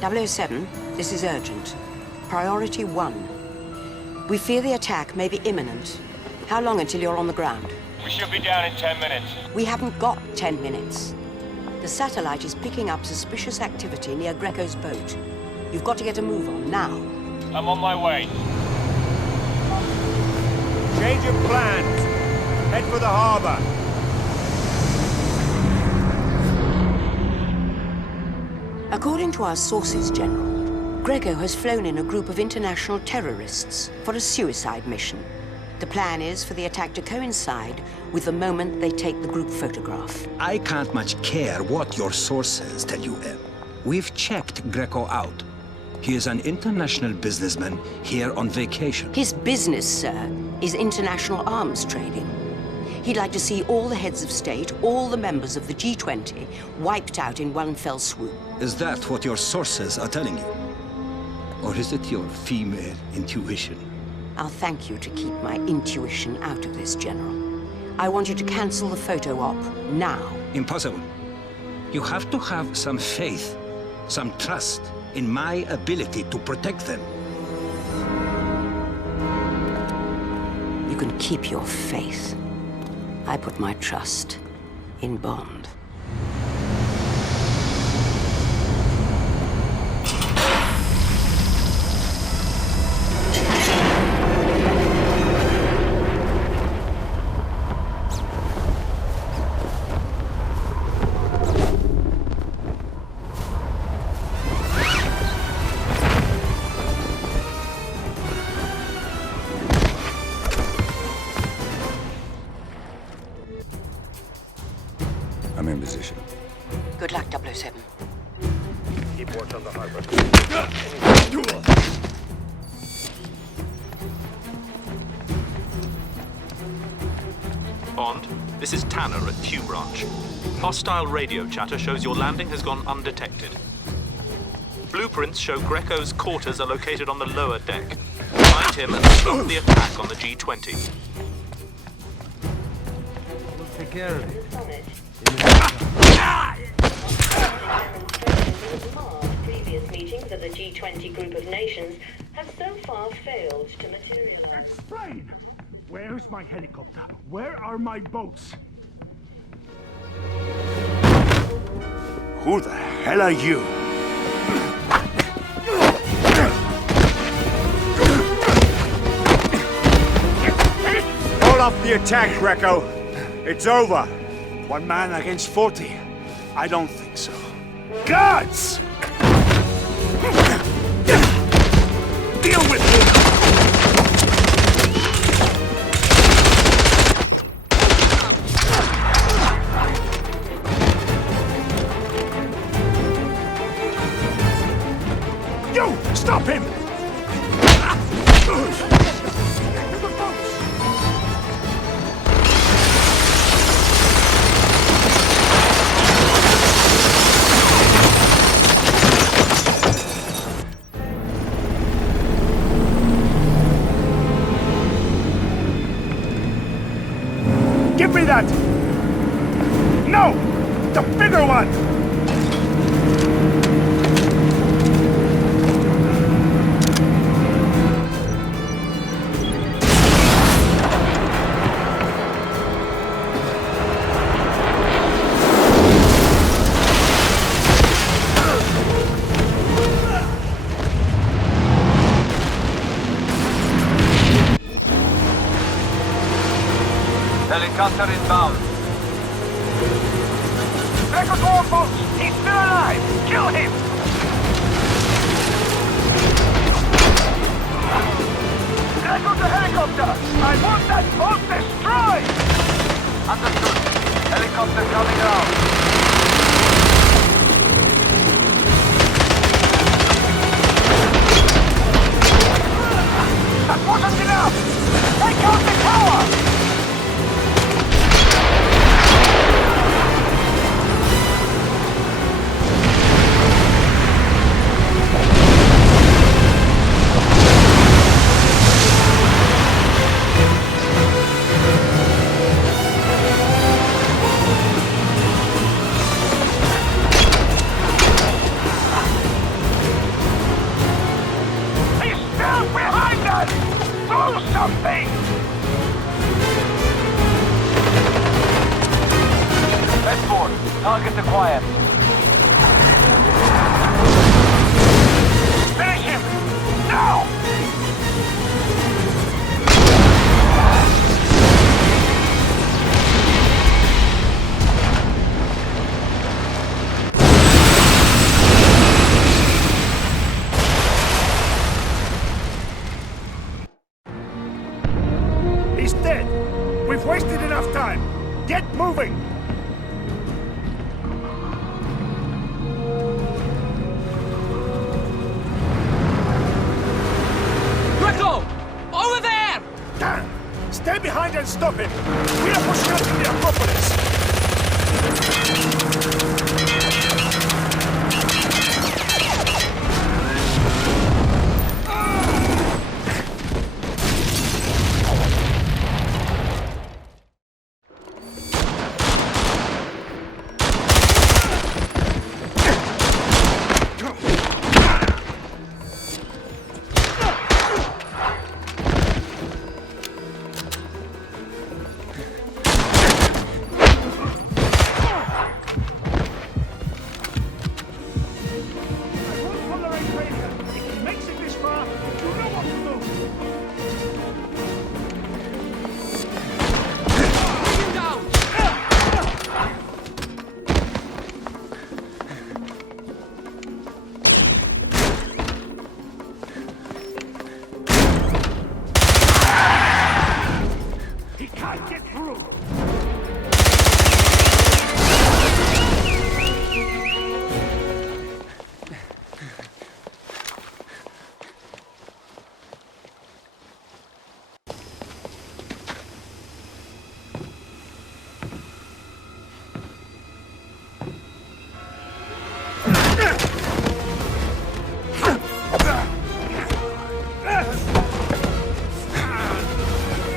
007, this is urgent. Priority 1. We fear the attack may be imminent. How long until you're on the ground? We should be down in 10 minutes. We haven't got 10 minutes. The satellite is picking up suspicious activity near Greco's boat. You've got to get a move on, now. I'm on my way. Change of plans. Head for the harbor. According to our sources, General, Greco has flown in a group of international terrorists for a suicide mission. The plan is for the attack to coincide with the moment they take the group photograph. I can't much care what your sources tell you, Em. We've checked Greco out. He is an international businessman here on vacation. His business, sir, is international arms trading. He'd like to see all the heads of state, all the members of the G20, wiped out in one fell swoop. Is that what your sources are telling you? Or is it your female intuition? I'll thank you to keep my intuition out of this, General. I want you to cancel the photo op, now. Impossible. You have to have some faith, some trust in my ability to protect them. You can keep your faith. I put my trust in Bond. I'm in position. Good luck, 007. Keep watch on the harbor. Bond, this is Tanner at Q Branch. Hostile radio chatter shows your landing has gone undetected. Blueprints show Greco's quarters are located on the lower deck. Find him and stop the attack on the G20. We'll take care of it. Previous meetings of the G20 group of nations have so far failed to materialize. Explain! Where's my helicopter? Where are my boats? Who the hell are you? Hold off the attack, Greco. It's over. One man against 40. I don't think so. Guards! Deal with him! You! Stop him! Give me that! No! The bigger one! Helicopter inbound. Greco's warboat! He's still alive! Kill him! Greco's a helicopter! I want that boat destroyed! Understood. Helicopter coming around. That wasn't enough! Take out the tower! acquired. Finish him! Now! He's dead! We've wasted enough time! Get moving! Greco! Over there! Dan! Stay behind and stop him! We are pushing up in the Acropolis!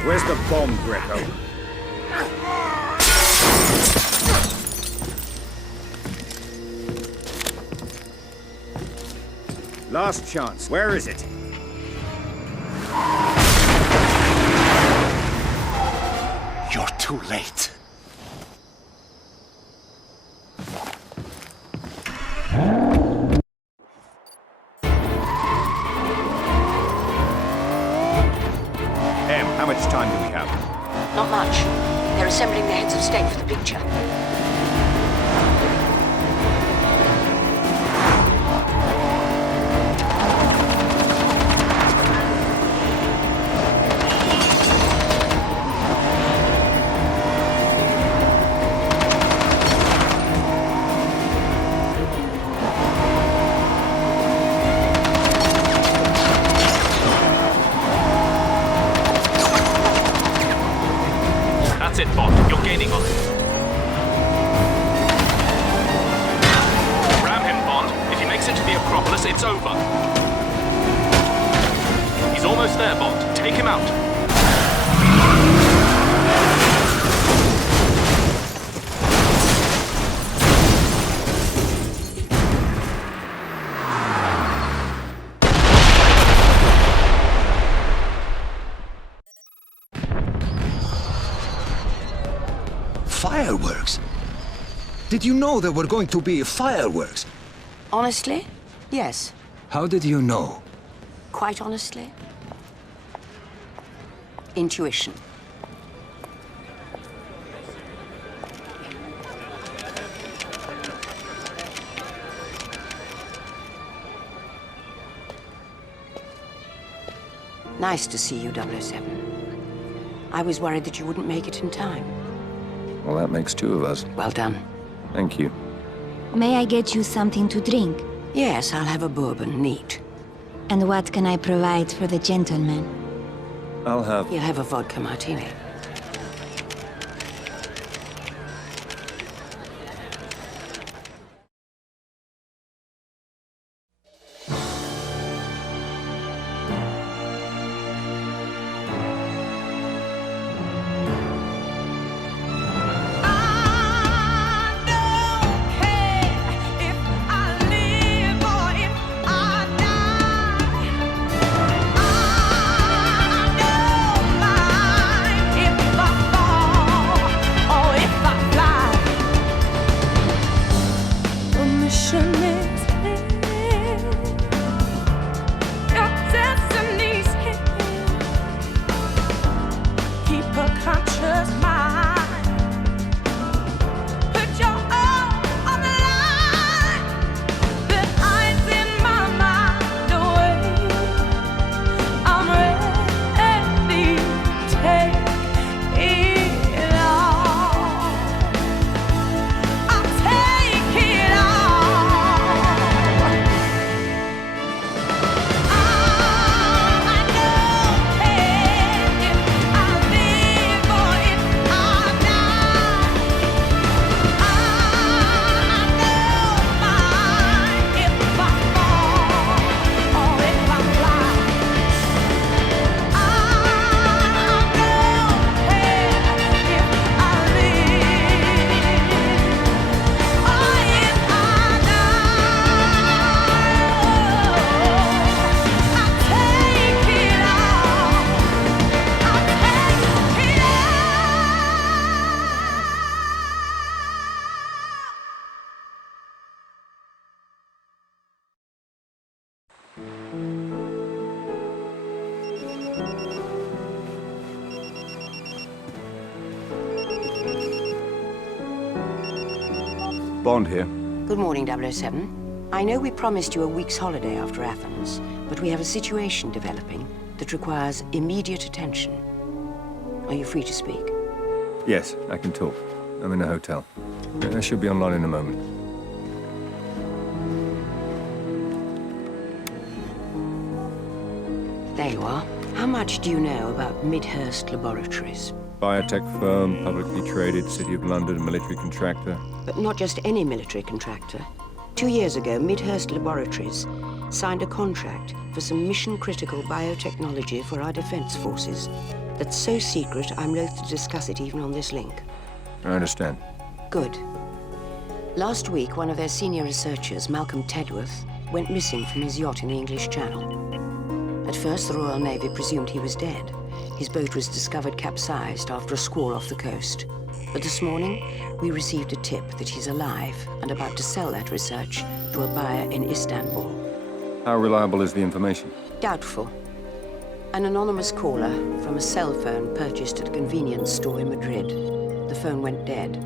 Where's the bomb, Greco? Last chance. Where is it? You're too late. How much time do we have? Not much. They're assembling the heads of state for the picture. That's it, Bond. You're gaining on it. Ram him, Bond. If he makes it to the Acropolis, it's over. He's almost there, Bond. Take him out. Fireworks? Did you know there were going to be fireworks? Honestly? Yes. How did you know? Quite honestly? Intuition. Nice to see you, 007. I was worried that you wouldn't make it in time. Well, that makes two of us. Well done. Thank you. May I get you something to drink? Yes, I'll have a bourbon, neat. And what can I provide for the gentleman? I'll have... You'll have a vodka martini. If Bond here. Good morning, 007. I know we promised you a week's holiday after Athens, but we have a situation developing that requires immediate attention. Are you free to speak? Yes, I can talk. I'm in a hotel. I should be online in a moment. There you are. How much do you know about Midhurst Laboratories? Biotech firm, publicly traded, City of London, military contractor. But not just any military contractor. 2 years ago, Midhurst Laboratories signed a contract for some mission-critical biotechnology for our defense forces. That's so secret, I'm loath to discuss it even on this link. I understand. Good. Last week, one of their senior researchers, Malcolm Tedworth, went missing from his yacht in the English Channel. At first, the Royal Navy presumed he was dead. His boat was discovered capsized after a squall off the coast. But this morning, we received a tip that he's alive and about to sell that research to a buyer in Istanbul. How reliable is the information? Doubtful. An anonymous caller from a cell phone purchased at a convenience store in Madrid. The phone went dead.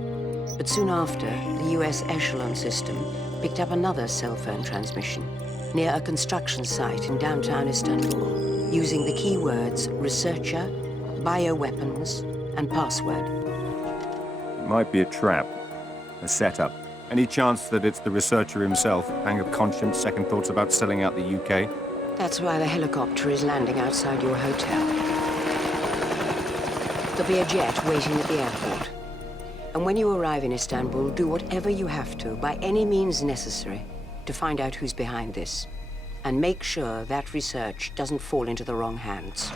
But soon after, the US Echelon system picked up another cell phone transmission near a construction site in downtown Istanbul, using the keywords researcher, bioweapons, and password. It might be a trap, a setup. Any chance that it's the researcher himself? Pang of conscience, second thoughts about selling out the UK? That's why the helicopter is landing outside your hotel. There'll be a jet waiting at the airport. And when you arrive in Istanbul, do whatever you have to, by any means necessary, to find out who's behind this. And make sure that research doesn't fall into the wrong hands.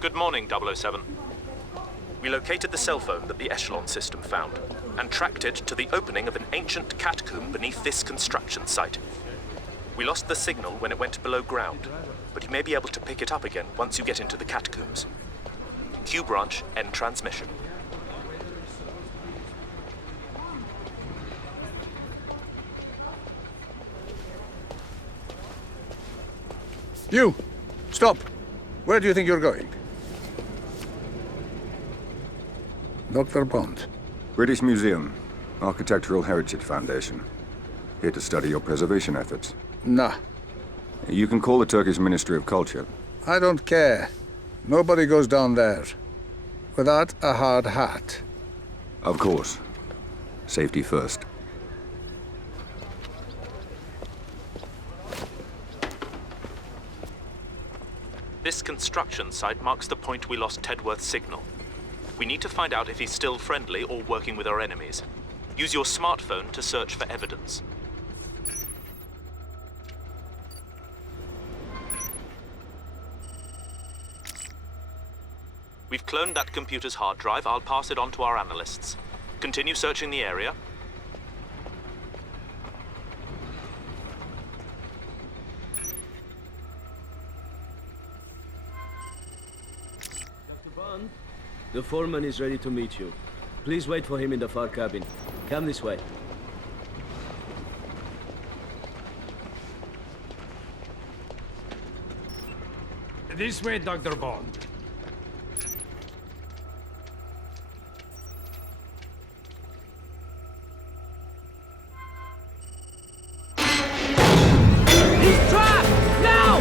Good morning, 007. We located the cell phone that the Echelon system found and tracked it to the opening of an ancient catacomb beneath this construction site. We lost the signal when it went below ground, but you may be able to pick it up again once you get into the catacombs. Q branch, end transmission. You! Stop! Where do you think you're going? Dr. Bond. British Museum, Architectural Heritage Foundation. Here to study your preservation efforts. Nah. You can call the Turkish Ministry of Culture. I don't care. Nobody goes down there without a hard hat. Of course. Safety first. This construction site marks the point we lost Tedworth's signal. We need to find out if he's still friendly or working with our enemies. Use your smartphone to search for evidence. We've cloned that computer's hard drive. I'll pass it on to our analysts. Continue searching the area. Dr. Bond, the foreman is ready to meet you. Please wait for him in the far cabin. Come this way. This way, Dr. Bond. He's trapped! Now!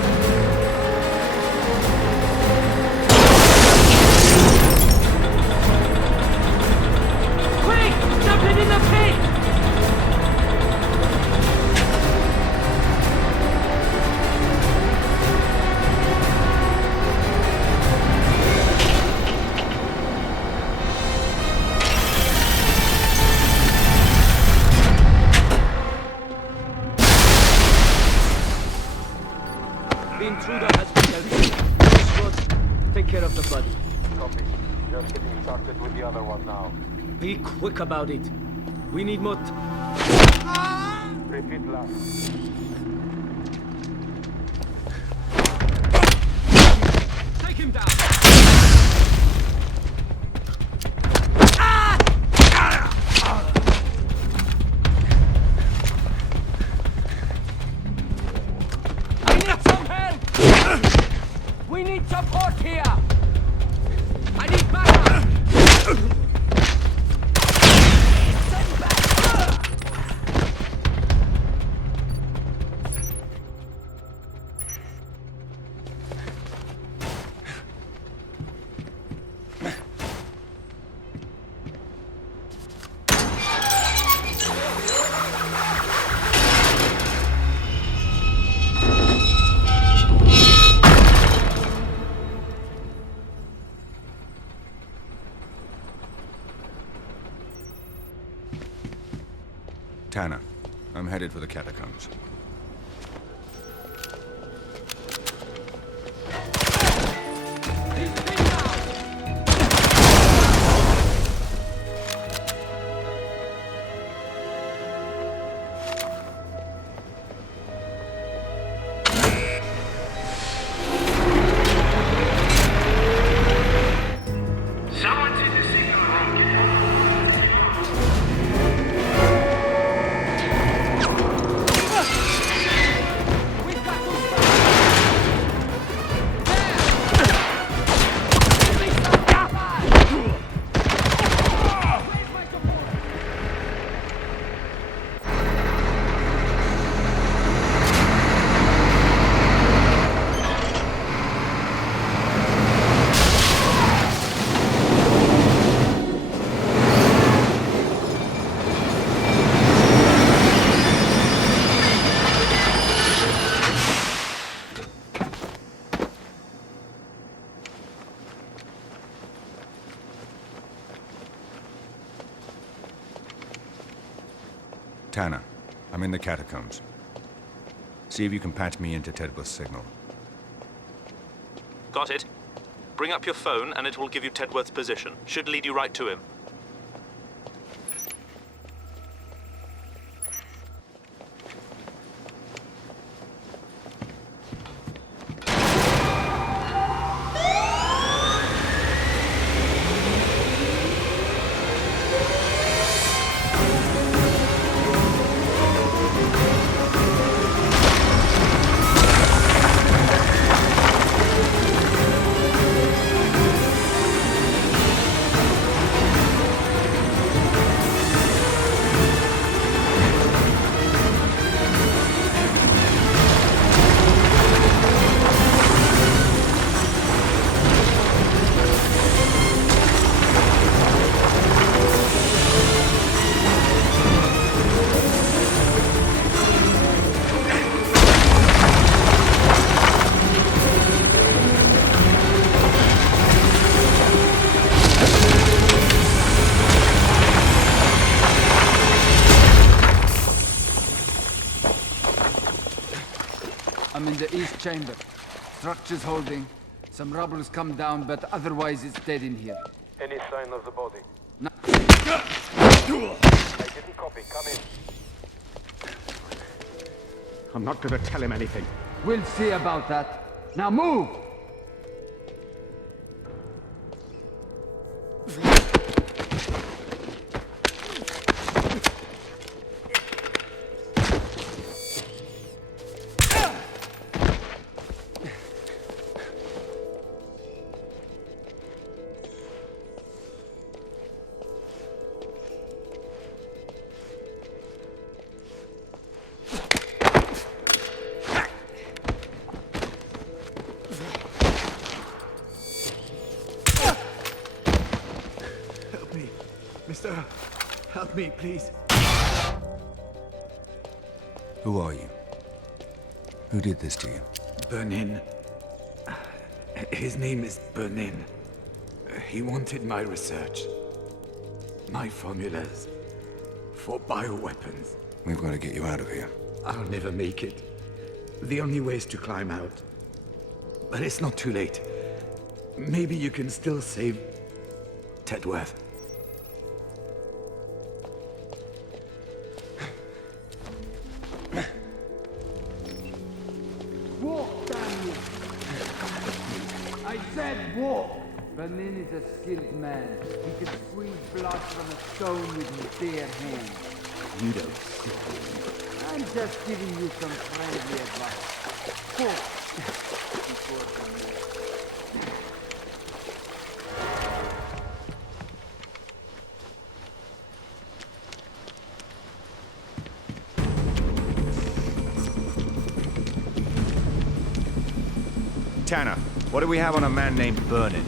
Quick! Jump him in the pit! The intruder has been dealt. Scott, take care of the body. Copy. Just getting started with the other one now. Be quick about it. We need more. Repeat last. Take him down! Tanner, I'm headed for the catacombs. Tanner, I'm in the catacombs. See if you can patch me into Tedworth's signal. Got it. Bring up your phone and it will give you Tedworth's position. Should lead you right to him. I'm in the east chamber. Structure's holding. Some rubble's come down, but otherwise it's dead in here. Any sign of the body? No. I didn't copy. Come in. I'm not gonna tell him anything. We'll see about that. Now move! Mister, help me, please. Who are you? Who did this to you? Bernin. His name is Bernin. He wanted my research. My formulas. For bioweapons. We've got to get you out of here. I'll never make it. The only way is to climb out. But it's not too late. Maybe you can still save Tedworth. Walk, damn you! I said walk! Bernin is a skilled man. He can squeeze blood from a stone with his bare hands. You don't see. I'm just giving you some friendly advice. Walk before the meal. Tanner, what do we have on a man named Bernin?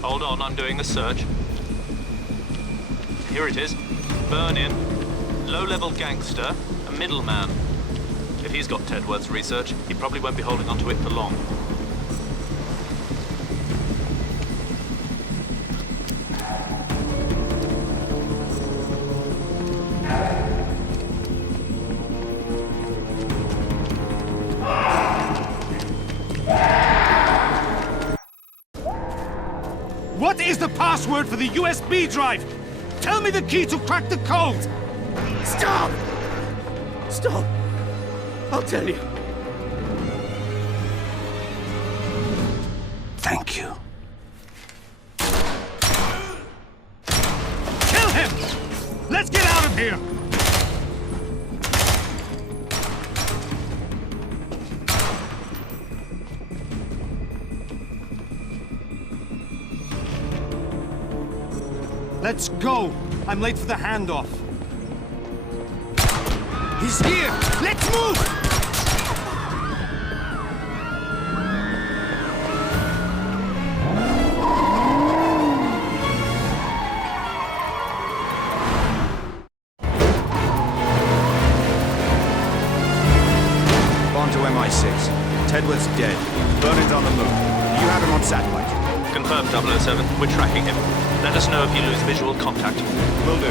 Hold on, I'm doing the search. Here it is. Bernin. Low-level gangster, a middleman. If he's got Tedworth's research, he probably won't be holding on to it for long. What is the password for the USB drive? Tell me the key to crack the code! Stop! Stop! I'll tell you. Thank you. Kill him! Let's get out of here! Let's go! I'm late for the handoff. He's here! Let's move! On to MI6. Tedworth's dead. Vernon's on the move. You have him on satellite. Confirmed, 007. We're tracking him. Let us know if you lose visual contact. Will do.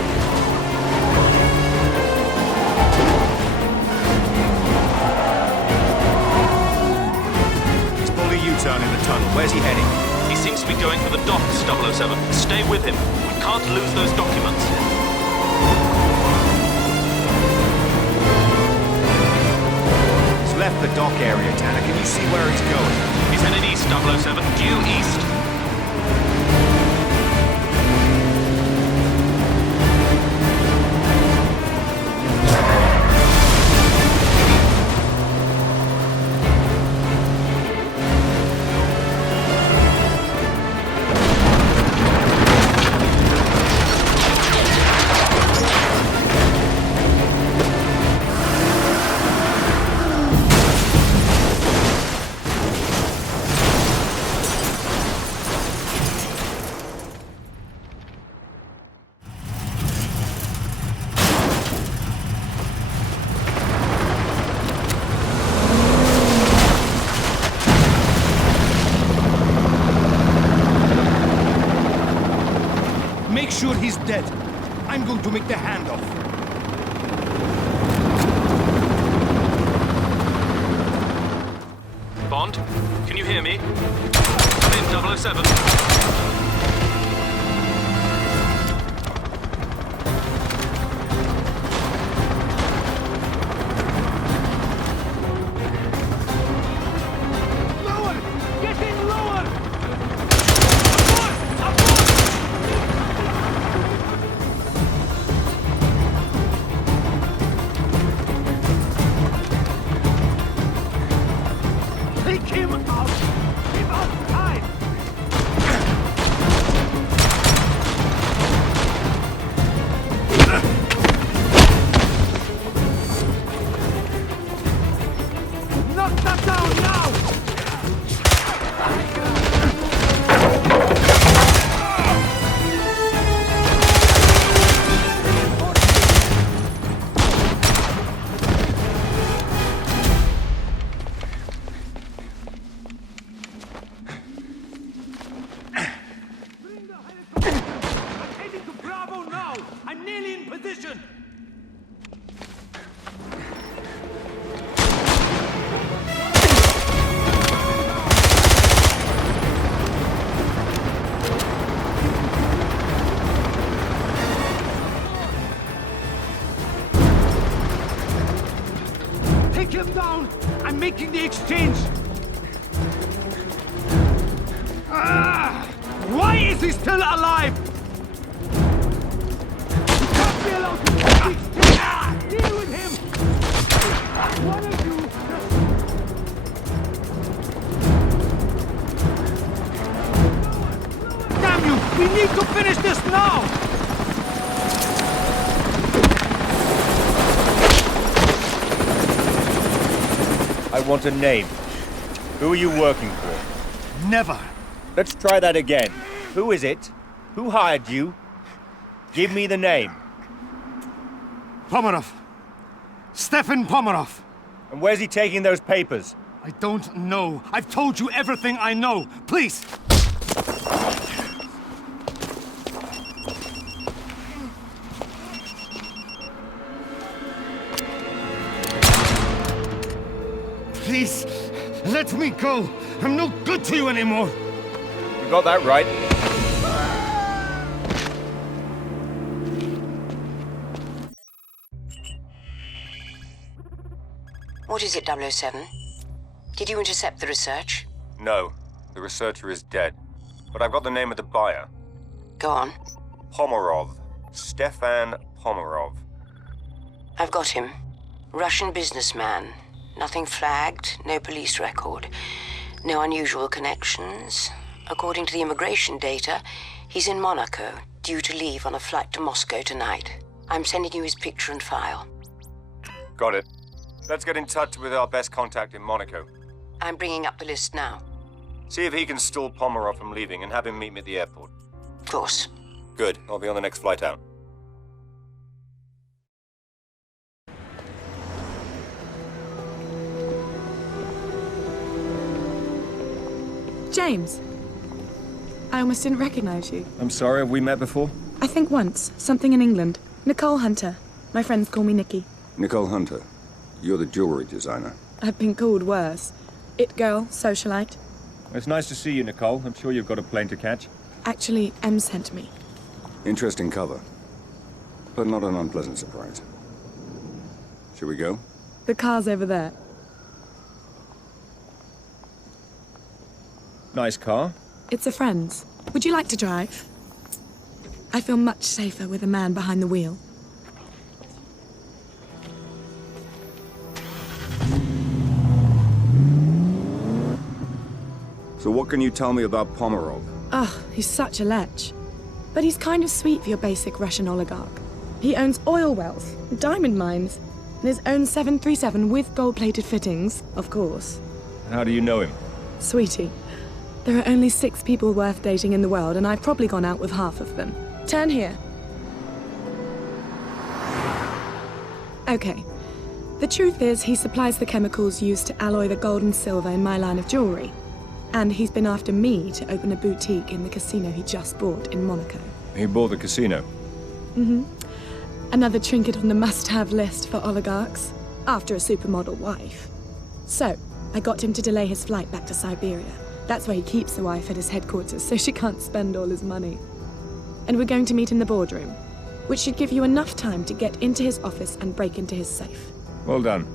He's pulled a U-turn in the tunnel. Where's he heading? He seems to be going for the docks, 007. Stay with him. We can't lose those documents. He's left the dock area, Tanner. Can you see where he's going? He's headed east, 007. Due east. Make sure he's dead. I'm going to make the handoff. Bond, can you hear me? Come in, 007. Take him down! I'm making the exchange! Why is he still alive? You can't be allowed to make the exchange! Deal with him! One of you... Damn you! We need to finish this now! I want a name. Who are you working for? Never. Let's try that again. Who is it? Who hired you? Give me the name. Pomerov. Stefan Pomerov. And where's he taking those papers? I don't know. I've told you everything I know. Please! Please, let me go. I'm no good to you anymore. You got that right. What is it, 007? Did you intercept the research? No, the researcher is dead. But I've got the name of the buyer. Go on. Pomerov. Stefan Pomerov. I've got him. Russian businessman. Nothing flagged, no police record. No unusual connections. According to the immigration data, he's in Monaco, due to leave on a flight to Moscow tonight. I'm sending you his picture and file. Got it. Let's get in touch with our best contact in Monaco. I'm bringing up the list now. See if he can stall Pomerov from leaving and have him meet me at the airport. Of course. Good. I'll be on the next flight out. James. I almost didn't recognize you. I'm sorry, have we met before? I think once. Something in England. Nicole Hunter. My friends call me Nikki. Nicole Hunter. You're the jewelry designer. I've been called worse. It girl, socialite. It's nice to see you, Nicole. I'm sure you've got a plane to catch. Actually, M sent me. Interesting cover. But not an unpleasant surprise. Shall we go? The car's over there. Nice car. It's a friend's. Would you like to drive? I feel much safer with a man behind the wheel. So what can you tell me about Pomerov? Ugh, he's such a lech. But he's kind of sweet for your basic Russian oligarch. He owns oil wells, diamond mines, and his own 737 with gold-plated fittings, of course. How do you know him? Sweetie, there are only 6 people worth dating in the world, and I've probably gone out with half of them. Turn here. Okay. The truth is, he supplies the chemicals used to alloy the gold and silver in my line of jewelry. And he's been after me to open a boutique in the casino he just bought in Monaco. He bought the casino? Mm-hmm. Another trinket on the must-have list for oligarchs, after a supermodel wife. So, I got him to delay his flight back to Siberia. That's where he keeps the wife at his headquarters, so she can't spend all his money. And we're going to meet in the boardroom, which should give you enough time to get into his office and break into his safe. Well done.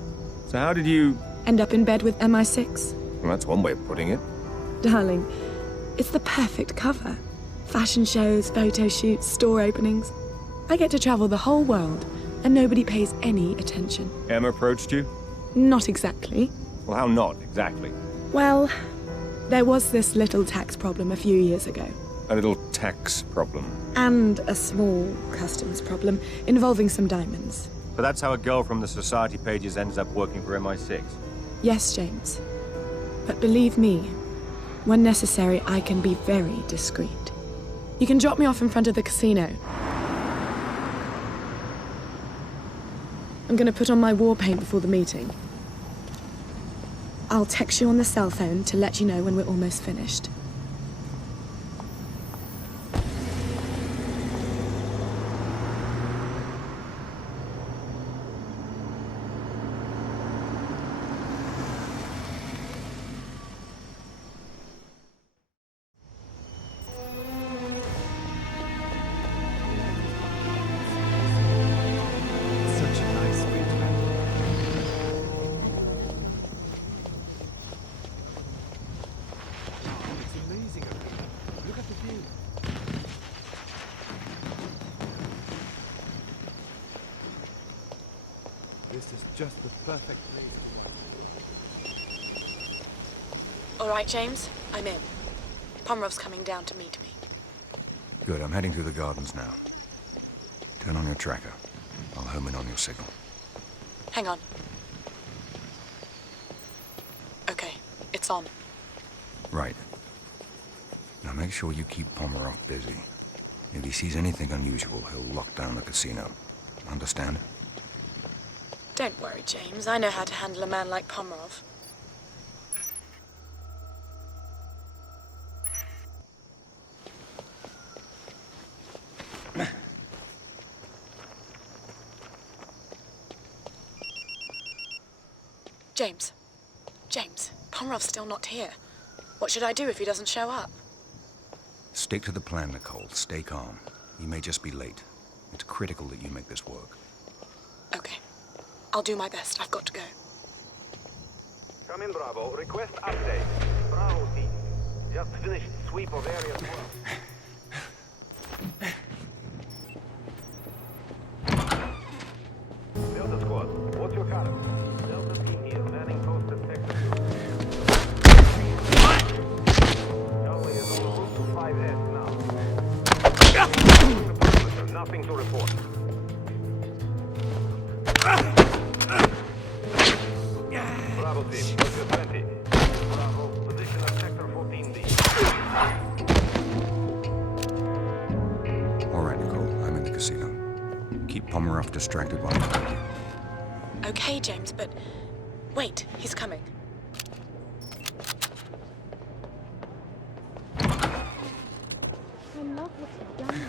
So how did you... End up in bed with MI6? Well, that's one way of putting it. Darling, it's the perfect cover. Fashion shows, photo shoots, store openings. I get to travel the whole world, and nobody pays any attention. Em approached you? Not exactly. Well, how not exactly? Well, there was this little tax problem a few years ago. A little tax problem? And a small customs problem involving some diamonds. So that's how a girl from the society pages ends up working for MI6? Yes, James. But believe me, when necessary, I can be very discreet. You can drop me off in front of the casino. I'm gonna put on my war paint before the meeting. I'll text you on the cell phone to let you know when we're almost finished. This is just the perfect place. All right, James, I'm in. Pomerov's coming down to meet me. Good, I'm heading through the gardens now. Turn on your tracker. I'll home in on your signal. Hang on. Okay, it's on. Right. Now make sure you keep Pomerov busy. If he sees anything unusual, he'll lock down the casino. Understand? Don't worry, James. I know how to handle a man like Pomerov. James, Pomerov's still not here. What should I do if he doesn't show up? Stick to the plan, Nicole. Stay calm. He may just be late. It's critical that you make this work. Okay. I'll do my best. I've got to go. Come in, Bravo. Request update. Bravo team. Just finished sweep of area 12. Delta squad, what's your current? Delta team here, manning post at sector 2. Charlie is on route to 5S now. Nothing to report. Bravo team, what's your 20? Bravo, position at sector 14D. All right, Nicole, I'm in the casino. Keep Pomerov distracted while I'm talking. Okay, James, but wait, he's coming. I love what you've done.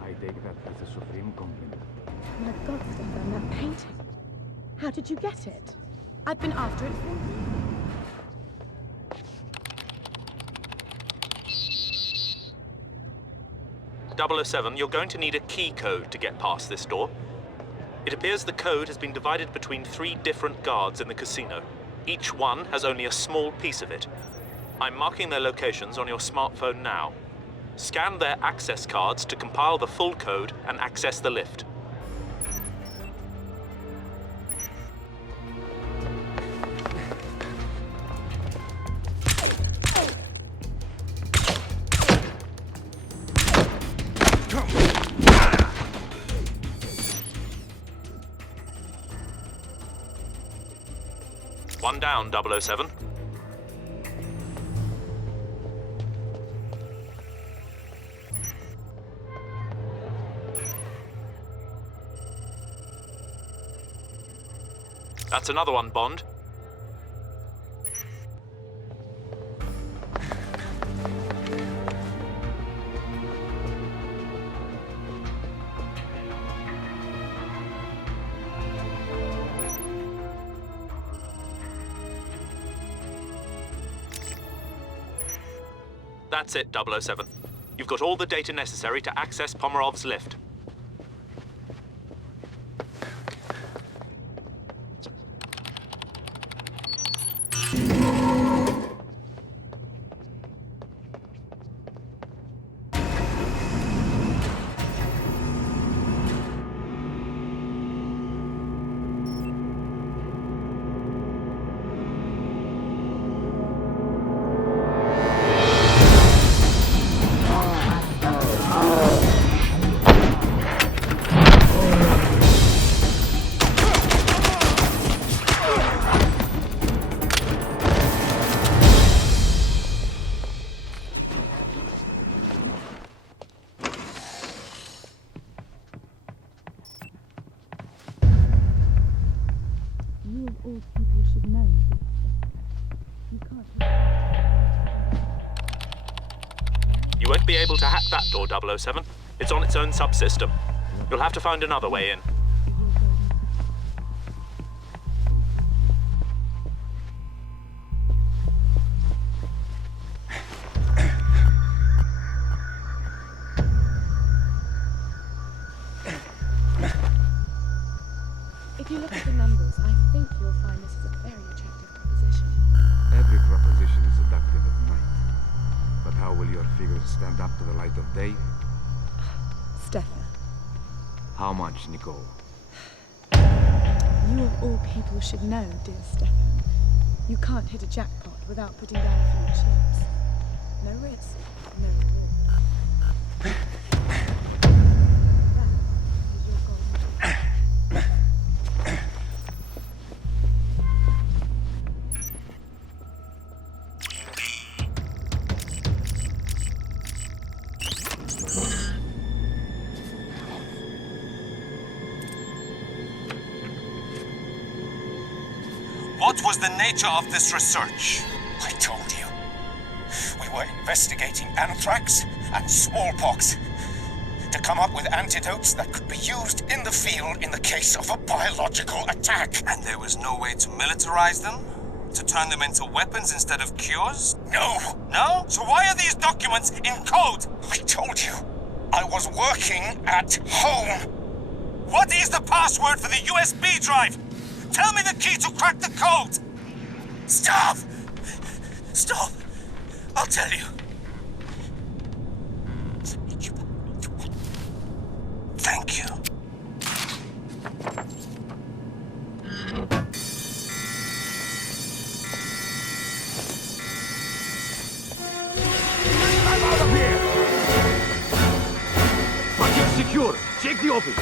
I take that as a supreme compliment. Oh my God, Stefan, that painting. How did you get it? I've been after it for you. 007, you're going to need a key code to get past this door. It appears the code has been divided between 3 different guards in the casino. Each one has only a small piece of it. I'm marking their locations on your smartphone now. Scan their access cards to compile the full code and access the lift. One down, 007. That's another one, Bond. That's it, 007. You've got all the data necessary to access Pomerov's lift. You won't be able to hack that door, 007. It's on its own subsystem. You'll have to find another way in. If you look at the numbers, I think you'll find this is a very attractive proposition. Every proposition is seductive at night. But how will your figures stand up to the light of day? Stefan. How much, Nicole? You of all people should know, dear Stefan. You can't hit a jackpot without putting down a few chips. No risk, no reward. What was the nature of this research? I told you. We were investigating anthrax and smallpox to come up with antidotes that could be used in the field in the case of a biological attack. And there was no way to militarize them? To turn them into weapons instead of cures? No! No? So why are these documents in code? I told you. I was working at home. What is the password for the USB drive? Tell me the key to crack the code! Stop! Stop! I'll tell you. Thank you. I'm out of here! Package secure. Check the office.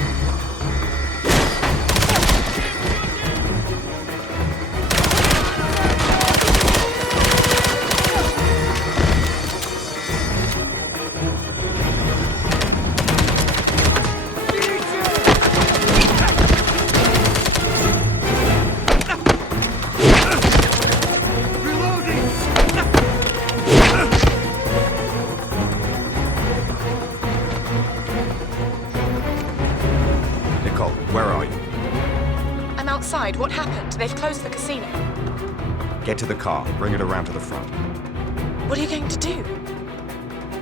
What happened? They've closed the casino. Get to the car. Bring it around to the front. What are you going to do?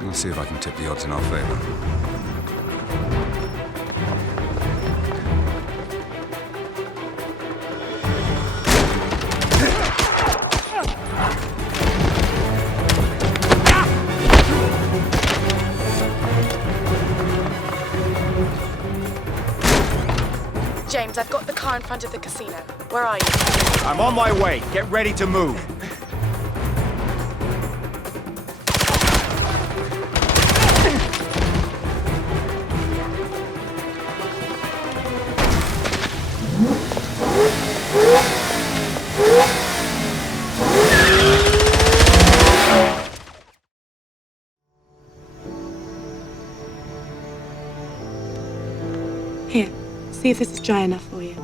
I'll see if I can tip the odds in our favor. James, I've got the car in front of the casino. Where are you? I'm on my way. Get ready to move. Here. See if this is dry enough for you.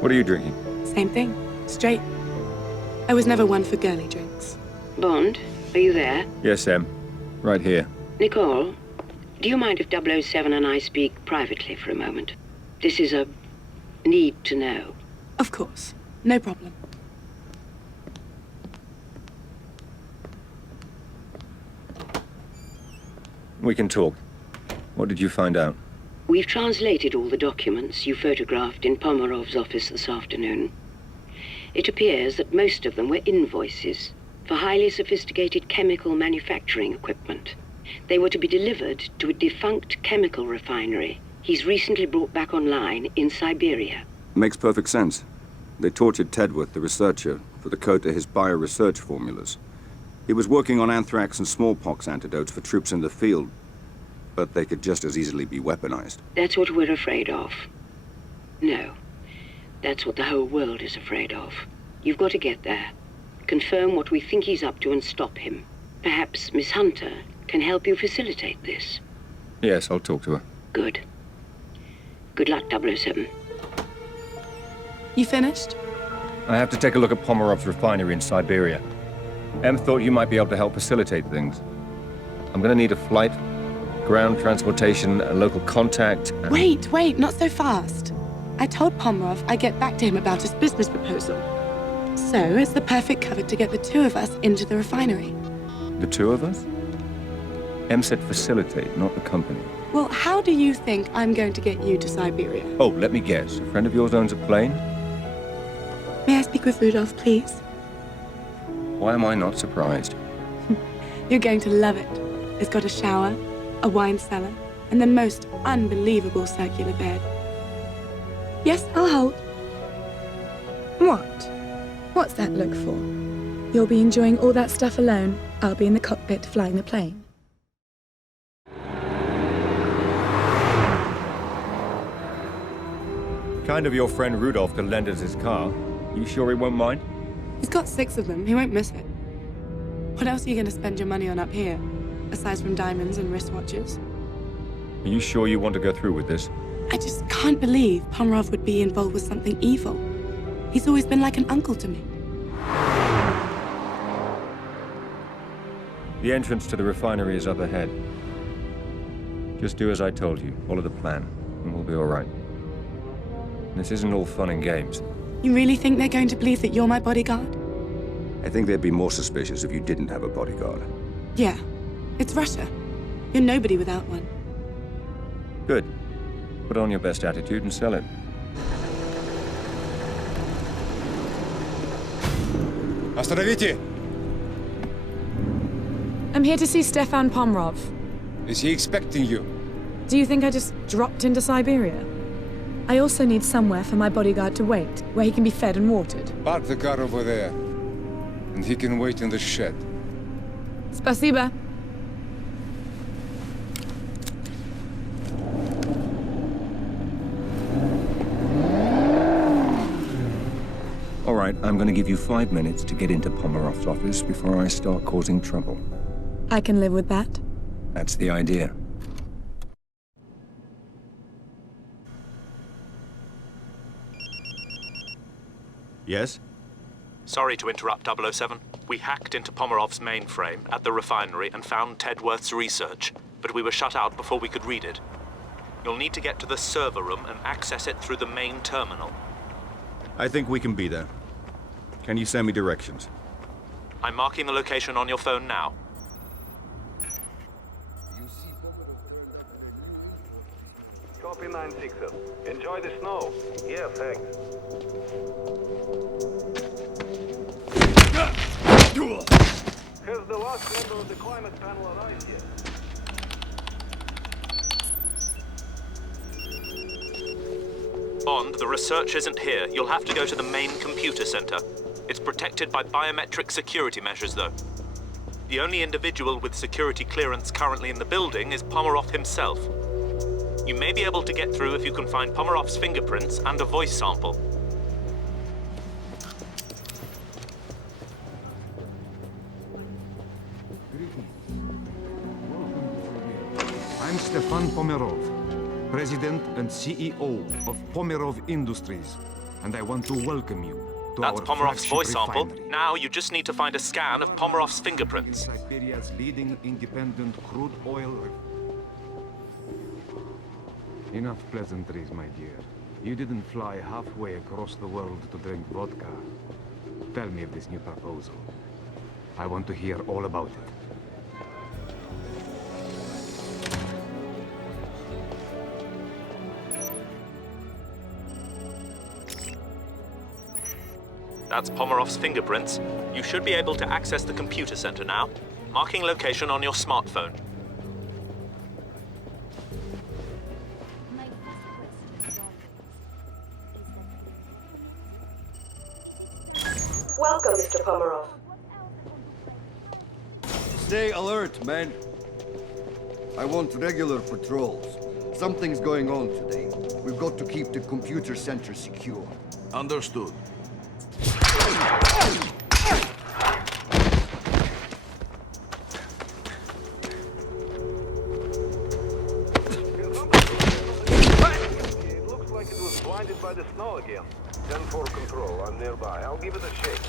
What are you drinking? Same thing. Straight. I was never one for girly drinks. Bond, are you there? Yes, Em. Right here. Nicole, do you mind if 007 and I speak privately for a moment? This is a need to know. Of course. No problem. We can talk. What did you find out? We've translated all the documents you photographed in Pomerov's office this afternoon. It appears that most of them were invoices for highly sophisticated chemical manufacturing equipment. They were to be delivered to a defunct chemical refinery he's recently brought back online in Siberia. Makes perfect sense. They tortured Tedworth, the researcher, for the code to his bioresearch formulas. He was working on anthrax and smallpox antidotes for troops in the field, but they could just as easily be weaponized. That's what we're afraid of. No. That's what the whole world is afraid of. You've got to get there. Confirm what we think he's up to and stop him. Perhaps Miss Hunter can help you facilitate this. Yes, I'll talk to her. Good. Good luck, 007. You finished? I have to take a look at Pomerov's refinery in Siberia. Em thought you might be able to help facilitate things. I'm gonna need a flight, ground transportation, a local contact, and... Wait, not so fast. I told Pomerov I'd get back to him about his business proposal. So, it's the perfect cover to get the two of us into the refinery. The two of us? Em said facilitate, not the company. Well, how do you think I'm going to get you to Siberia? Oh, let me guess. A friend of yours owns a plane? May I speak with Rudolph, please? Why am I not surprised? You're going to love it. It's got a shower, a wine cellar, and the most unbelievable circular bed. Yes, I'll hold. What? What's that look for? You'll be enjoying all that stuff alone. I'll be in the cockpit flying the plane. Kind of your friend Rudolph to lend us his car. You sure he won't mind? He's got 6 of them. He won't miss it. What else are you going to spend your money on up here, aside from diamonds and wristwatches? Are you sure you want to go through with this? I just can't believe Pomerov would be involved with something evil. He's always been like an uncle to me. The entrance to the refinery is up ahead. Just do as I told you. Follow the plan, and we'll be all right. This isn't all fun and games. You really think they're going to believe that you're my bodyguard? I think they'd be more suspicious if you didn't have a bodyguard. Yeah. It's Russia. You're nobody without one. Good. Put on your best attitude and sell it. Остановите! I'm here to see Stefan Pomerov. Is he expecting you? Do you think I just dropped into Siberia? I also need somewhere for my bodyguard to wait, where he can be fed and watered. Park the car over there, and he can wait in the shed. Spasiba. All right, I'm going to give you 5 minutes to get into Pomerov's office before I start causing trouble. I can live with that. That's the idea. Yes? Sorry to interrupt, 007. We hacked into Pomerov's mainframe at the refinery and found Tedworth's research, but we were shut out before we could read it. You'll need to get to the server room and access it through the main terminal. I think we can be there. Can you send me directions? I'm marking the location on your phone now. Copy 9-6. Enjoy the snow. Yeah, thanks. Has the last member of the climate panel arrived yet? Bond, the research isn't here. You'll have to go to the main computer center. It's protected by biometric security measures, though. The only individual with security clearance currently in the building is Pomerov himself. You may be able to get through if you can find Pomerov's fingerprints and a voice sample. I'm Stefan Pomerov, President and CEO of Pomerov Industries, and I want to welcome you to That's our Pomerov's flagship voice sample. refinery. Now you just need to find a scan of Pomerov's fingerprints. Siberia's leading independent crude oil. Enough pleasantries, my dear. You didn't fly halfway across the world to drink vodka. Tell me of this new proposal. I want to hear all about it. That's Pomerov's fingerprints. You should be able to access the computer center now, marking location on your smartphone. Welcome, Mr. Pomerov. Stay alert, men. I want regular patrols. Something's going on today. We've got to keep the computer center secure. Understood. It looks like it was blinded by the snow again. 10-4 control. I'm nearby. I'll give it a shake.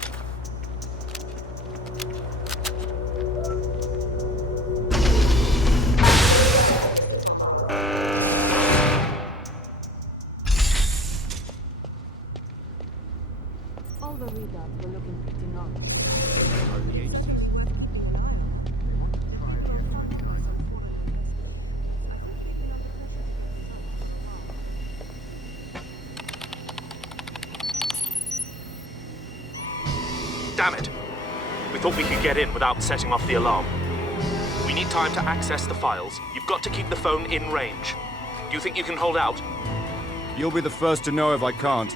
All the readouts were looking pretty normal. Damn it! We thought we could get in without setting off the alarm. We need time to access the files. You've got to keep the phone in range. Do you think you can hold out? You'll be the first to know if I can't.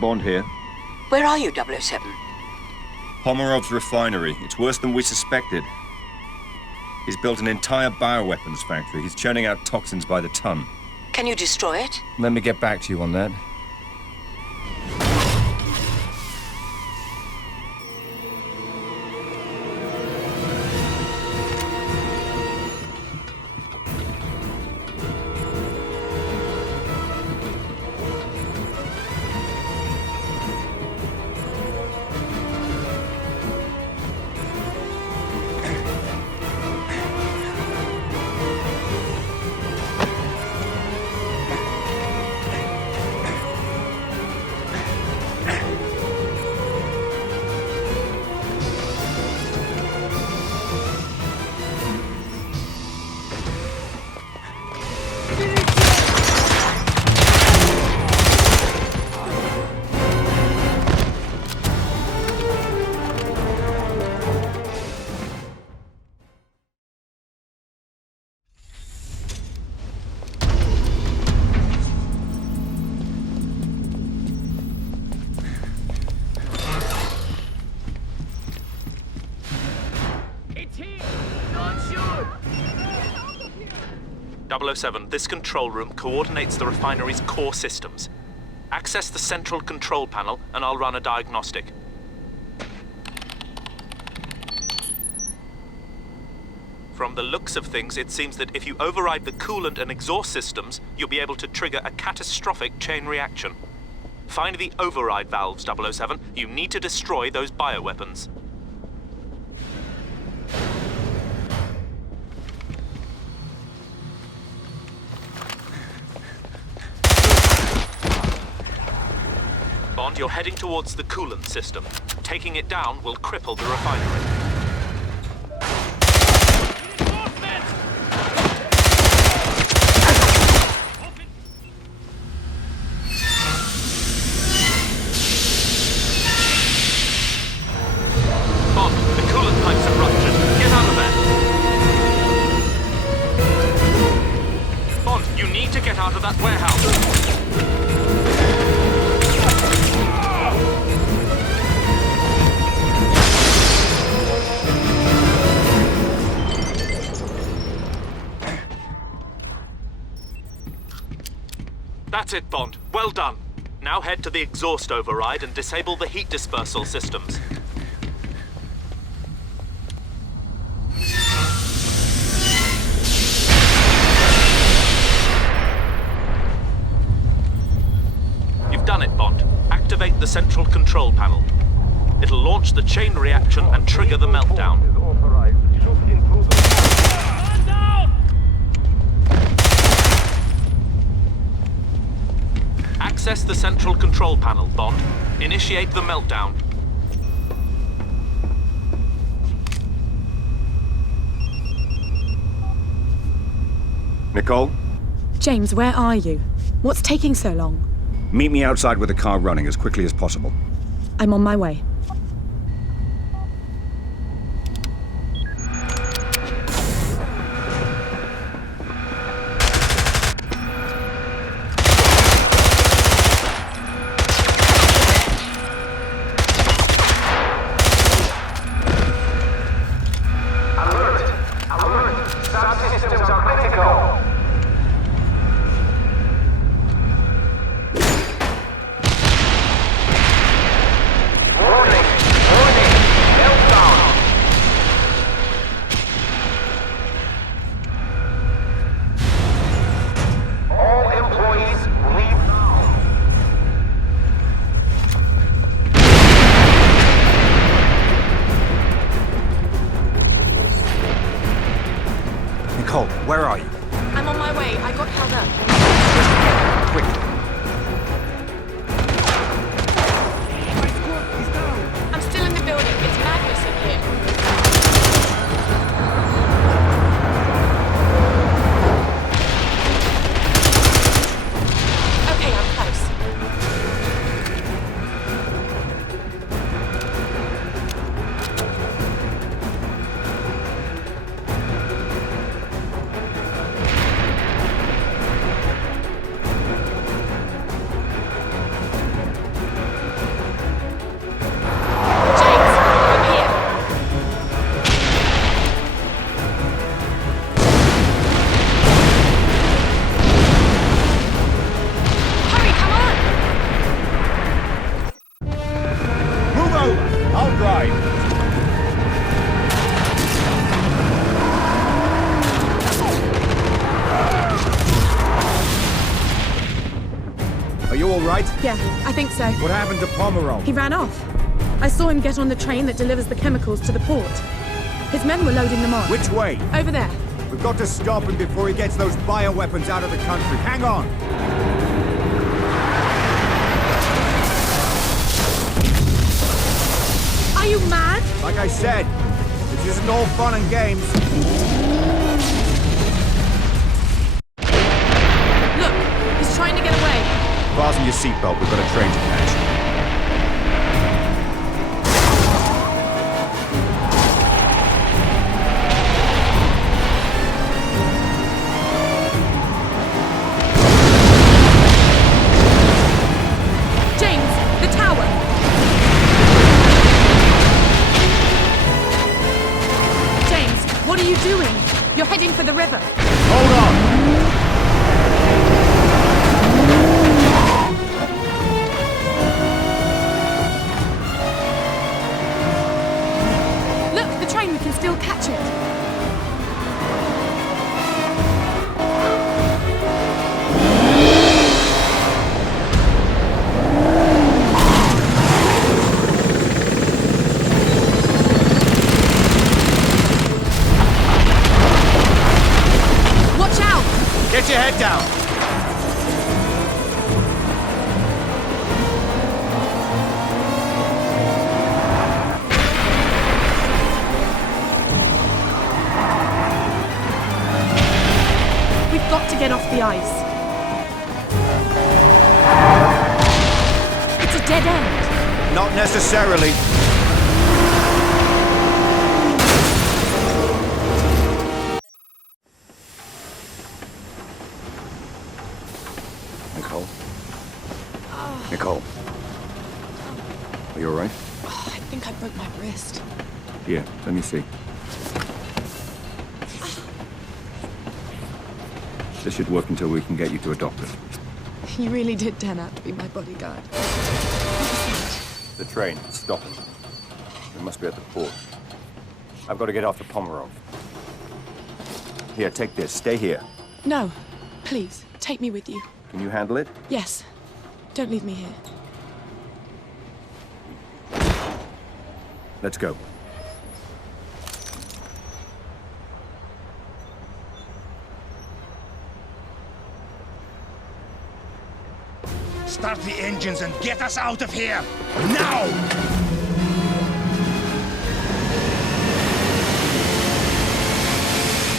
Bond here. Where are you, 007? Pomerov's refinery. It's worse than we suspected. He's built an entire bioweapons factory. He's churning out toxins by the ton. Can you destroy it? Let me get back to you on that. .007, this control room coordinates the refinery's core systems. Access the central control panel and I'll run a diagnostic. From the looks of things, it seems that if you override the coolant and exhaust systems, you'll be able to trigger a catastrophic chain reaction. Find the override valves, 007. You need to destroy those bioweapons. Bond, you're heading towards the coolant system. Taking it down will cripple the refinery. Bond, the coolant pipes have ruptured. Get out of there. Bond, you need to get out of that warehouse. That's it, Bond. Well done. Now head to the exhaust override and disable the heat dispersal systems. You've done it, Bond. Activate the central control panel. It'll launch the chain reaction and trigger the meltdown. Access the central control panel, Bond. Initiate the meltdown. Nicole? James, where are you? What's taking so long? Meet me outside with the car running as quickly as possible. I'm on my way. Nicole, where are you? I'm on my way. I got held up. Quickly. I'm still in the building. It's madness in here. Okay, I'm close. Yeah, I think so. What happened to Pomeroy? He ran off. I saw him get on the train that delivers the chemicals to the port. His men were loading them on. Which way? Over there. We've got to stop him before he gets those bioweapons out of the country. Hang on! Are you mad? Like I said, this isn't all fun and games. your seatbelt. We've got a train to catch. You're heading for the river. Hold on! Look, the train, we can still catch it. Get your head down! We've got to get off the ice. It's a dead end. Not necessarily. Nicole. Are you alright? Oh, I think I broke my wrist. Here, let me see. This should work until we can get you to a doctor. You really did turn out to be my bodyguard. The train, it's stopping. We must be at the port. I've got to get off to Pomerov. Here, take this. Stay here. No, please, take me with you. Can you handle it? Yes. Don't leave me here. Let's go. Start the engines and get us out of here! Now!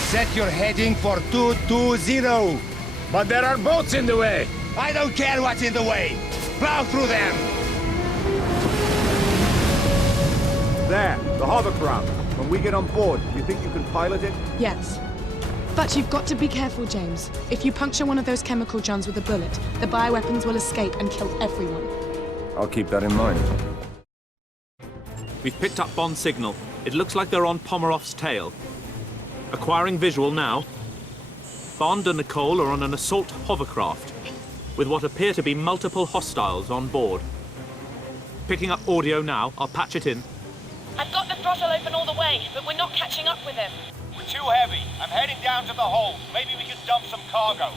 Set your heading for 220. But there are boats in the way. I don't care what's in the way. Plow through them. There, the hovercraft. When we get on board, you think you can pilot it? Yes. But you've got to be careful, James. If you puncture one of those chemical johns with a bullet, the bioweapons will escape and kill everyone. I'll keep that in mind. We've picked up Bond's signal. It looks like they're on Pomerov's tail. Acquiring visual now. Bond and Nicole are on an assault hovercraft, with what appear to be multiple hostiles on board. Picking up audio now. I'll patch it in. I've got the throttle open all the way, but we're not catching up with him. We're too heavy. I'm heading down to the hold. Maybe we can dump some cargo.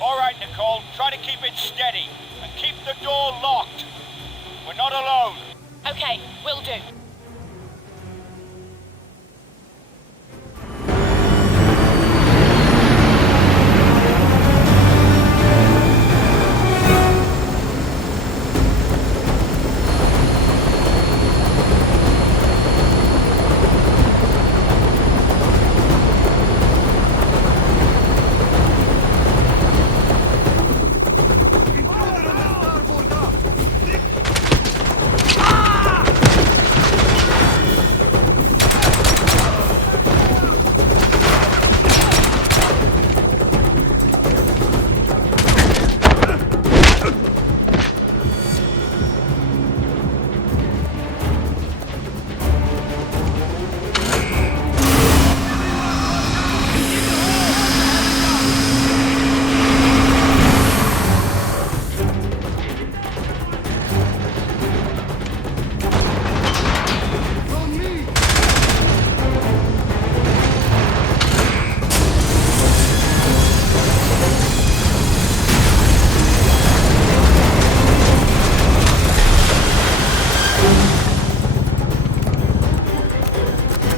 All right, Nicole. Try to keep it steady. And keep the door locked. We're not alone. Okay, will do.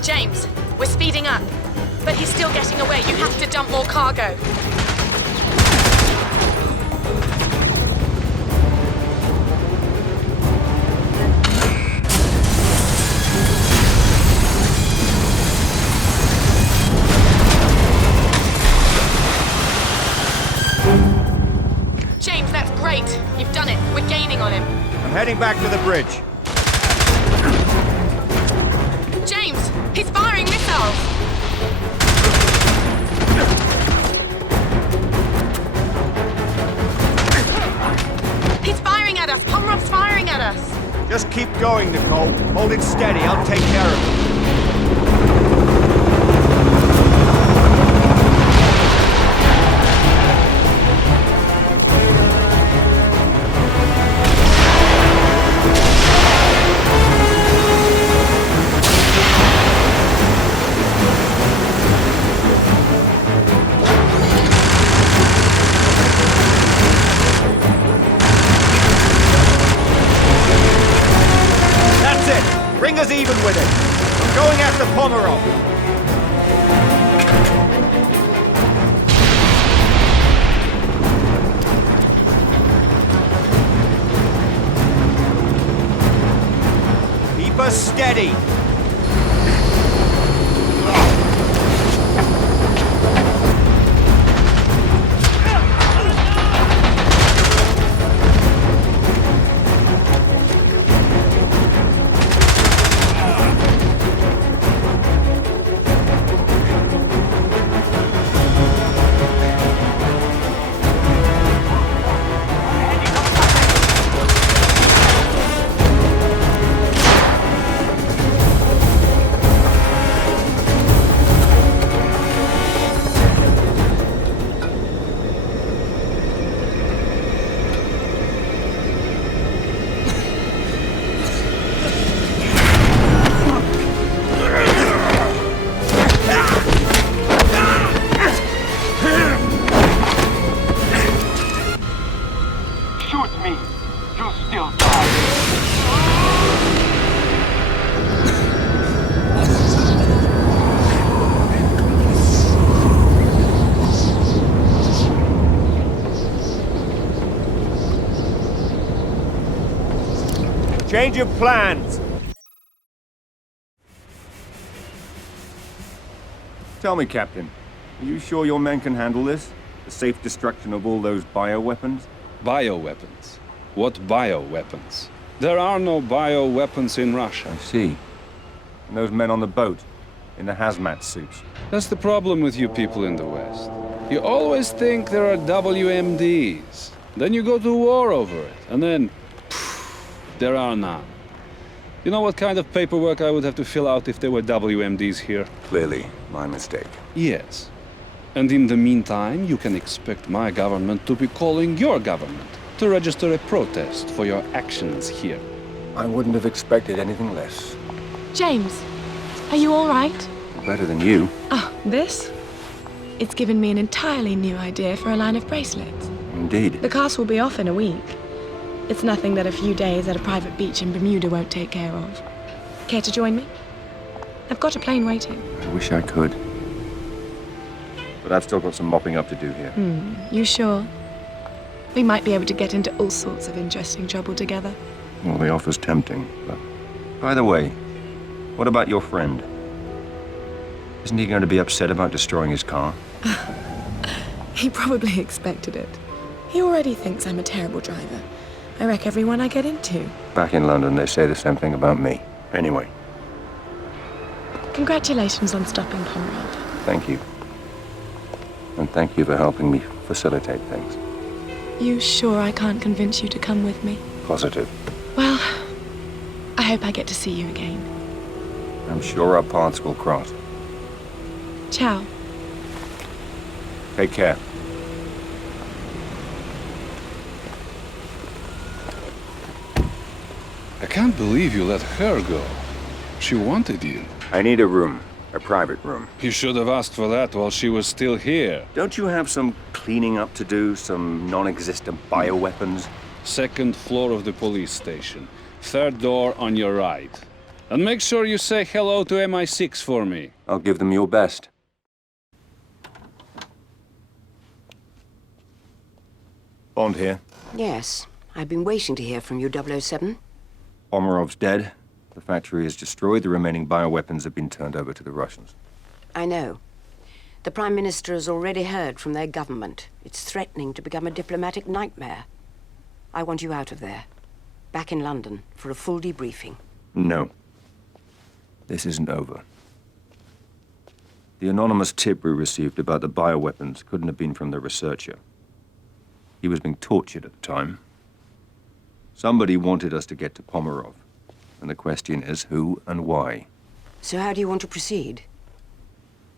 James, we're speeding up. But he's still getting away. You have to dump more cargo. James, that's great. Great! You've done it. We're gaining on him. I'm heading back to the bridge. James! He's firing missiles! He's firing at us! Pomerov's firing at us! Just keep going, Nicole. Hold it steady. I'll take care of it. Bring us even with it. I'm going after Pomerov. Keep us steady. Change of plans. Tell me, Captain, are you sure your men can handle this? The safe destruction of all those bioweapons? Bioweapons? What bioweapons? There are no bioweapons in Russia. I see. And those men on the boat, in the hazmat suits. That's the problem with you people in the West. You always think there are WMDs. Then you go to war over it, and then there are none. You know what kind of paperwork I would have to fill out if there were WMDs here? Clearly, my mistake. Yes. And in the meantime, you can expect my government to be calling your government to register a protest for your actions here. I wouldn't have expected anything less. James, are you all right? Better than you. Oh, this? It's given me an entirely new idea for a line of bracelets. Indeed. The cast will be off in a week. It's nothing that a few days at a private beach in Bermuda won't take care of. Care to join me? I've got a plane waiting. I wish I could. But I've still got some mopping up to do here. You sure? We might be able to get into all sorts of interesting trouble together. Well, the offer's tempting, but... By the way, what about your friend? Isn't he going to be upset about destroying his car? He probably expected it. He already thinks I'm a terrible driver. I wreck everyone I get into. Back in London, they say the same thing about me. Anyway. Congratulations on stopping Pomerov. Thank you. And thank you for helping me facilitate things. You sure I can't convince you to come with me? Positive. Well, I hope I get to see you again. I'm sure our paths will cross. Ciao. Take care. I can't believe you let her go. She wanted you. I need a room. A private room. You should have asked for that while she was still here. Don't you have some cleaning up to do? Some non-existent bioweapons? Second floor of the police station. Third door on your right. And make sure you say hello to MI6 for me. I'll give them your best. Bond here. Yes. I've been waiting to hear from you, 007. Pomerov's dead. The factory is destroyed. The remaining bioweapons have been turned over to the Russians. I know. The Prime Minister has already heard from their government. It's threatening to become a diplomatic nightmare. I want you out of there. Back in London for a full debriefing. No. This isn't over. The anonymous tip we received about the bioweapons couldn't have been from the researcher. He was being tortured at the time. Somebody wanted us to get to Pomerov. And the question is, who and why? So how do you want to proceed?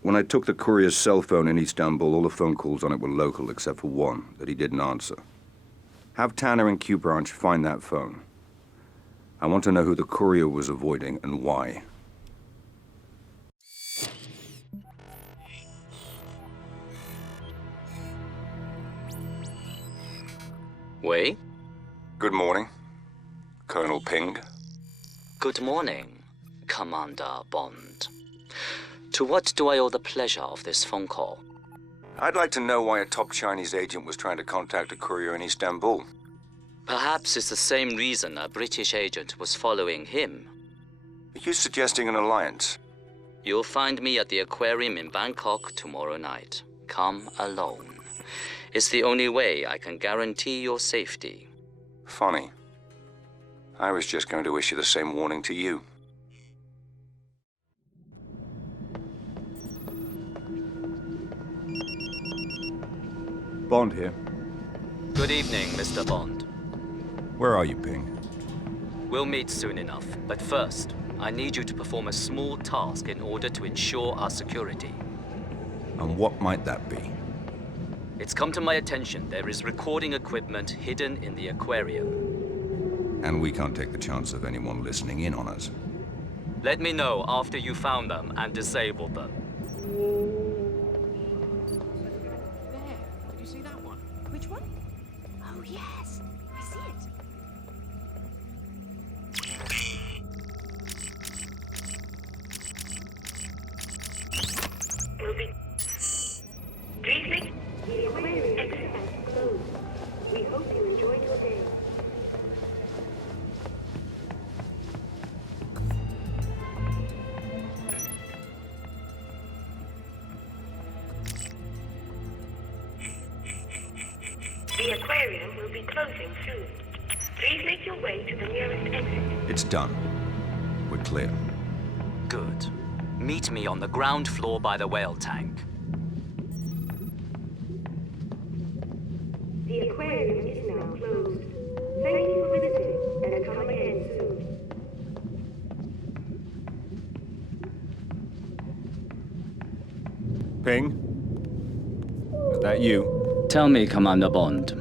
When I took the courier's cell phone in Istanbul, all the phone calls on it were local except for one that he didn't answer. Have Tanner and Q Branch find that phone. I want to know who the courier was avoiding and why. Wei? Good morning, Colonel Ping. Good morning, Commander Bond. To what do I owe the pleasure of this phone call? I'd like to know why a top Chinese agent was trying to contact a courier in Istanbul. Perhaps it's the same reason a British agent was following him. Are you suggesting an alliance? You'll find me at the aquarium in Bangkok tomorrow night. Come alone. It's the only way I can guarantee your safety. Funny. I was just going to issue the same warning to you. Bond here. Good evening, Mr. Bond. Where are you, Ping? We'll meet soon enough, but first, I need you to perform a small task in order to ensure our security. And what might that be? It's come to my attention there is recording equipment hidden in the aquarium. And we can't take the chance of anyone listening in on us. Let me know after you found them and disabled them. Did you see that one? Which one? Oh, yes. I see it. Briefly, the aquarium exit has closed. We hope you enjoyed your day. The aquarium will be closing soon. Please make your way to the nearest exit. It's done. We're clear. Good. Meet me on the ground floor by the whale tank. The aquarium is now closed. Thank you for visiting, and come again soon. Ping? Is that you? Tell me, Commander Bond,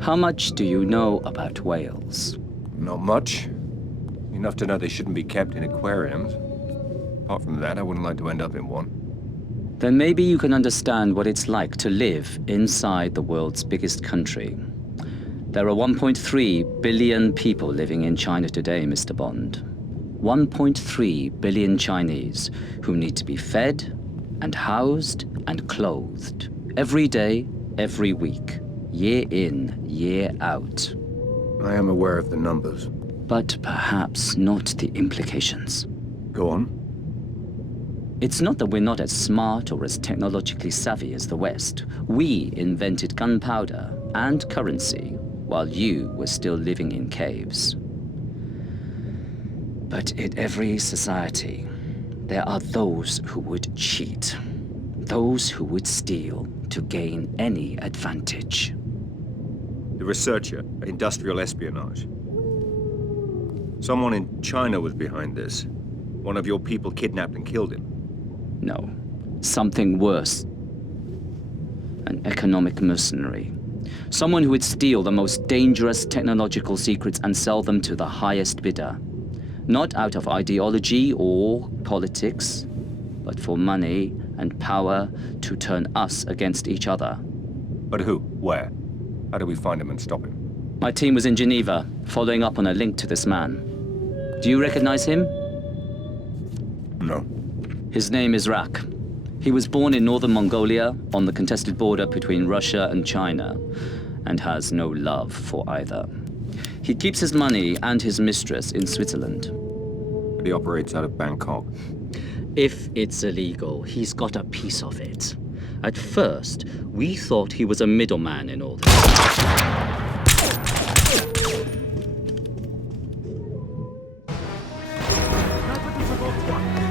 how much do you know about whales? Not much. Enough to know they shouldn't be kept in aquariums. Apart from that, I wouldn't like to end up in one. Then maybe you can understand what it's like to live inside the world's biggest country. There are 1.3 billion people living in China today, Mr. Bond. 1.3 billion Chinese who need to be fed and housed and clothed every day, every week, year in, year out. I am aware of the numbers. But perhaps not the implications. Go on. It's not that we're not as smart or as technologically savvy as the West. We invented gunpowder and currency while you were still living in caves. But in every society, there are those who would cheat, those who would steal to gain any advantage. The researcher, industrial espionage. Someone in China was behind this. One of your people kidnapped and killed him. No, something worse. An economic mercenary. Someone who would steal the most dangerous technological secrets and sell them to the highest bidder. Not out of ideology or politics, but for money and power to turn us against each other. But who? Where? How do we find him and stop him? My team was in Geneva, following up on a link to this man. Do you recognize him? No. His name is Rak. He was born in northern Mongolia, on the contested border between Russia and China, and has no love for either. He keeps his money and his mistress in Switzerland. But he operates out of Bangkok. If it's illegal, he's got a piece of it. At first, we thought he was a middleman in all this.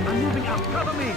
I'm moving out. Cover me!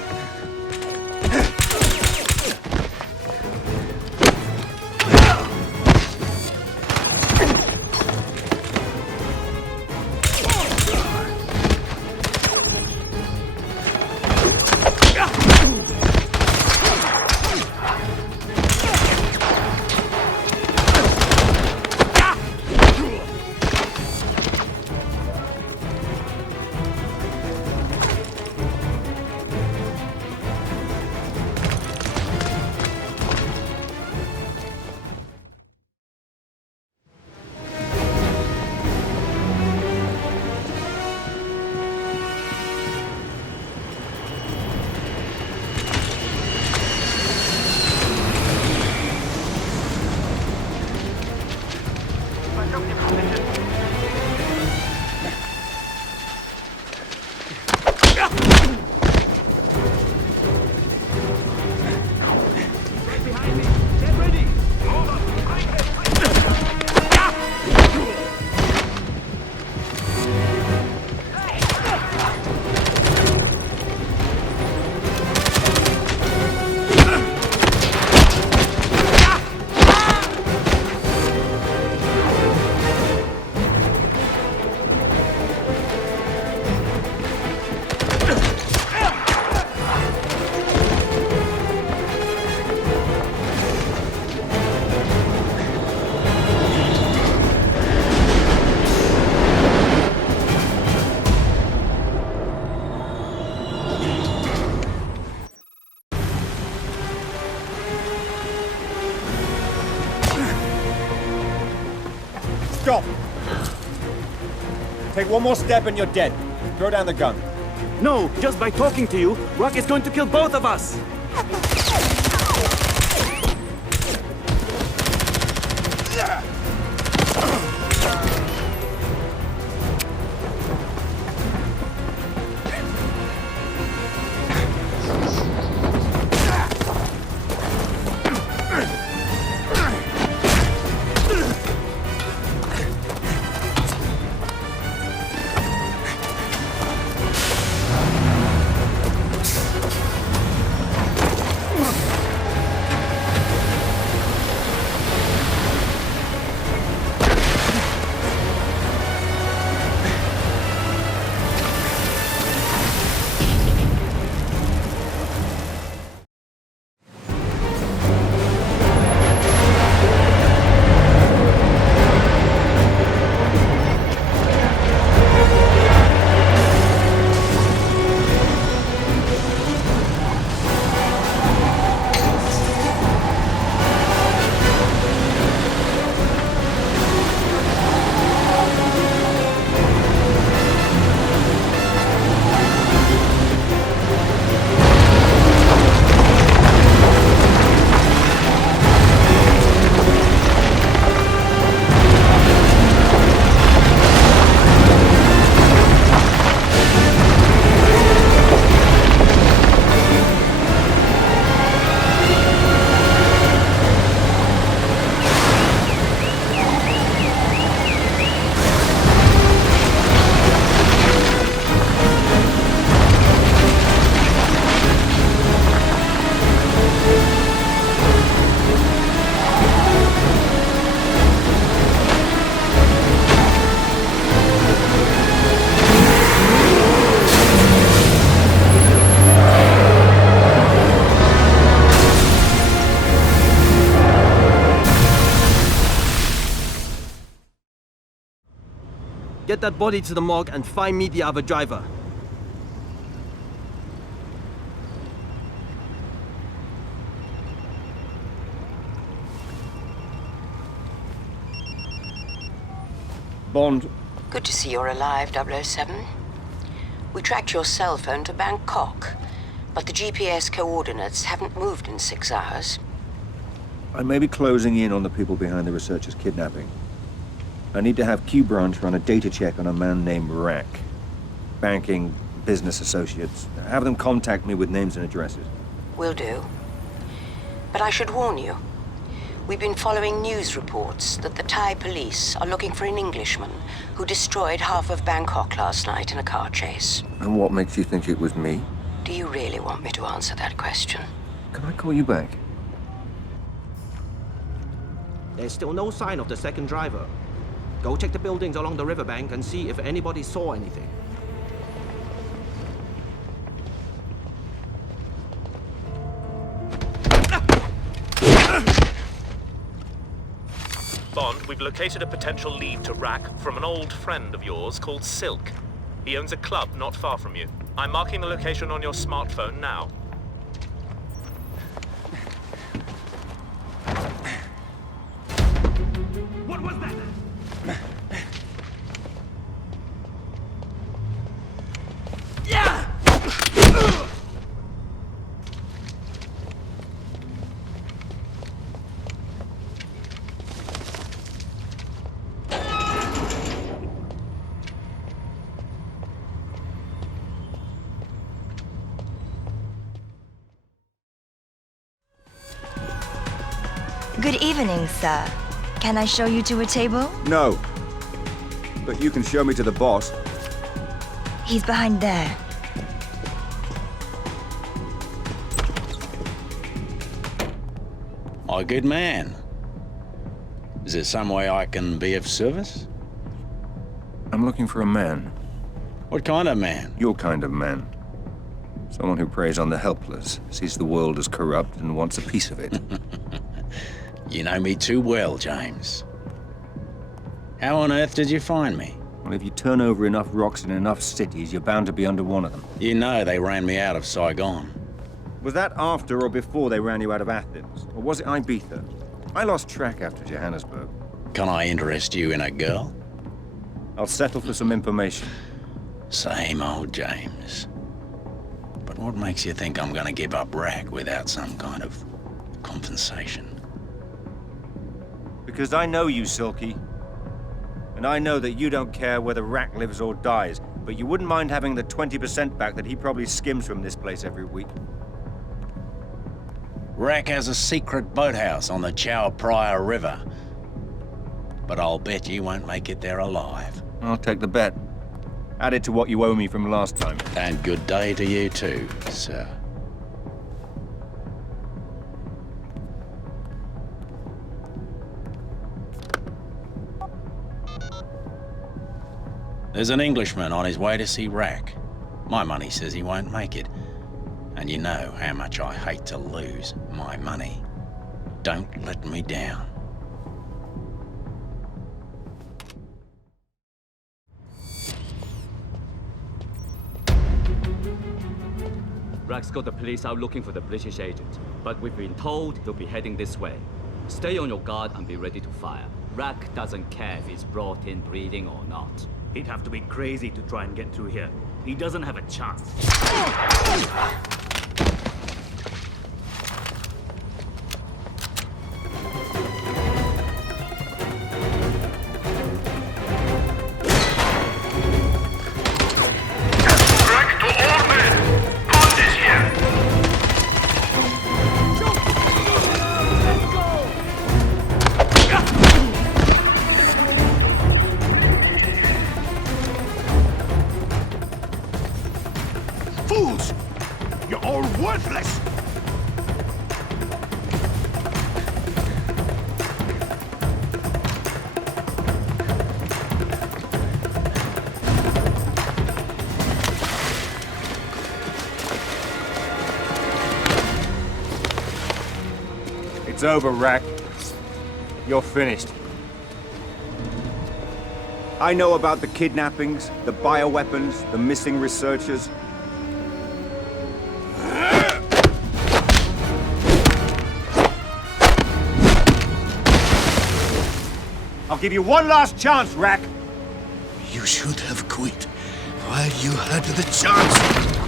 Stop! Take one more step and you're dead. Throw down the gun. No, just by talking to you, Rock is going to kill both of us! Get that body to the morgue and find me the other driver. Bond. Good to see you're alive, 007. We tracked your cell phone to Bangkok, but the GPS coordinates haven't moved in 6 hours. I may be closing in on the people behind the researcher's kidnapping. I need to have Q Branch run a data check on a man named Rack. Banking, business associates. Have them contact me with names and addresses. Will do. But I should warn you, We've been following news reports that the Thai police are looking for an Englishman who destroyed half of Bangkok last night in a car chase. And what makes you think it was me? Do you really want me to answer that question? Can I call you back? There's still no sign of the second driver. Go check the buildings along the riverbank and see if anybody saw anything. Bond, we've located a potential lead to Rack from an old friend of yours called Silk. He owns a club not far from you. I'm marking the location on your smartphone now. What was that? Yeah! Good evening, sir. Can I show you to a table? No. But you can show me to the boss. He's behind there. My good man. Is there some way I can be of service? I'm looking for a man. What kind of man? Your kind of man. Someone who preys on the helpless, sees the world as corrupt, and wants a piece of it. You know me too well, James. How on earth did you find me? Well, if you turn over enough rocks in enough cities, you're bound to be under one of them. You know they ran me out of Saigon. Was that after or before they ran you out of Athens? Or was it Ibiza? I lost track after Johannesburg. Can I interest you in a girl? I'll settle for some information. Same old James. But what makes you think I'm gonna give up Rack without some kind of compensation? Because I know you, Silky. And I know that you don't care whether Rack lives or dies, but you wouldn't mind having the 20% back that he probably skims from this place every week. Rack has a secret boathouse on the Chao Phraya River. But I'll bet you won't make it there alive. I'll take the bet. Add it to what you owe me from last time. And good day to you too, sir. There's an Englishman on his way to see Rack. My money says he won't make it. And you know how much I hate to lose my money. Don't let me down. Rack's got the police out looking for the British agent, but we've been told he'll be heading this way. Stay on your guard and be ready to fire. Rack doesn't care if he's brought in breeding or not. He'd have to be crazy to try and get through here. He doesn't have a chance. It's over, Rack. You're finished. I know about the kidnappings, the bioweapons, the missing researchers. I'll give you one last chance, Rack. You should have quit while you had the chance.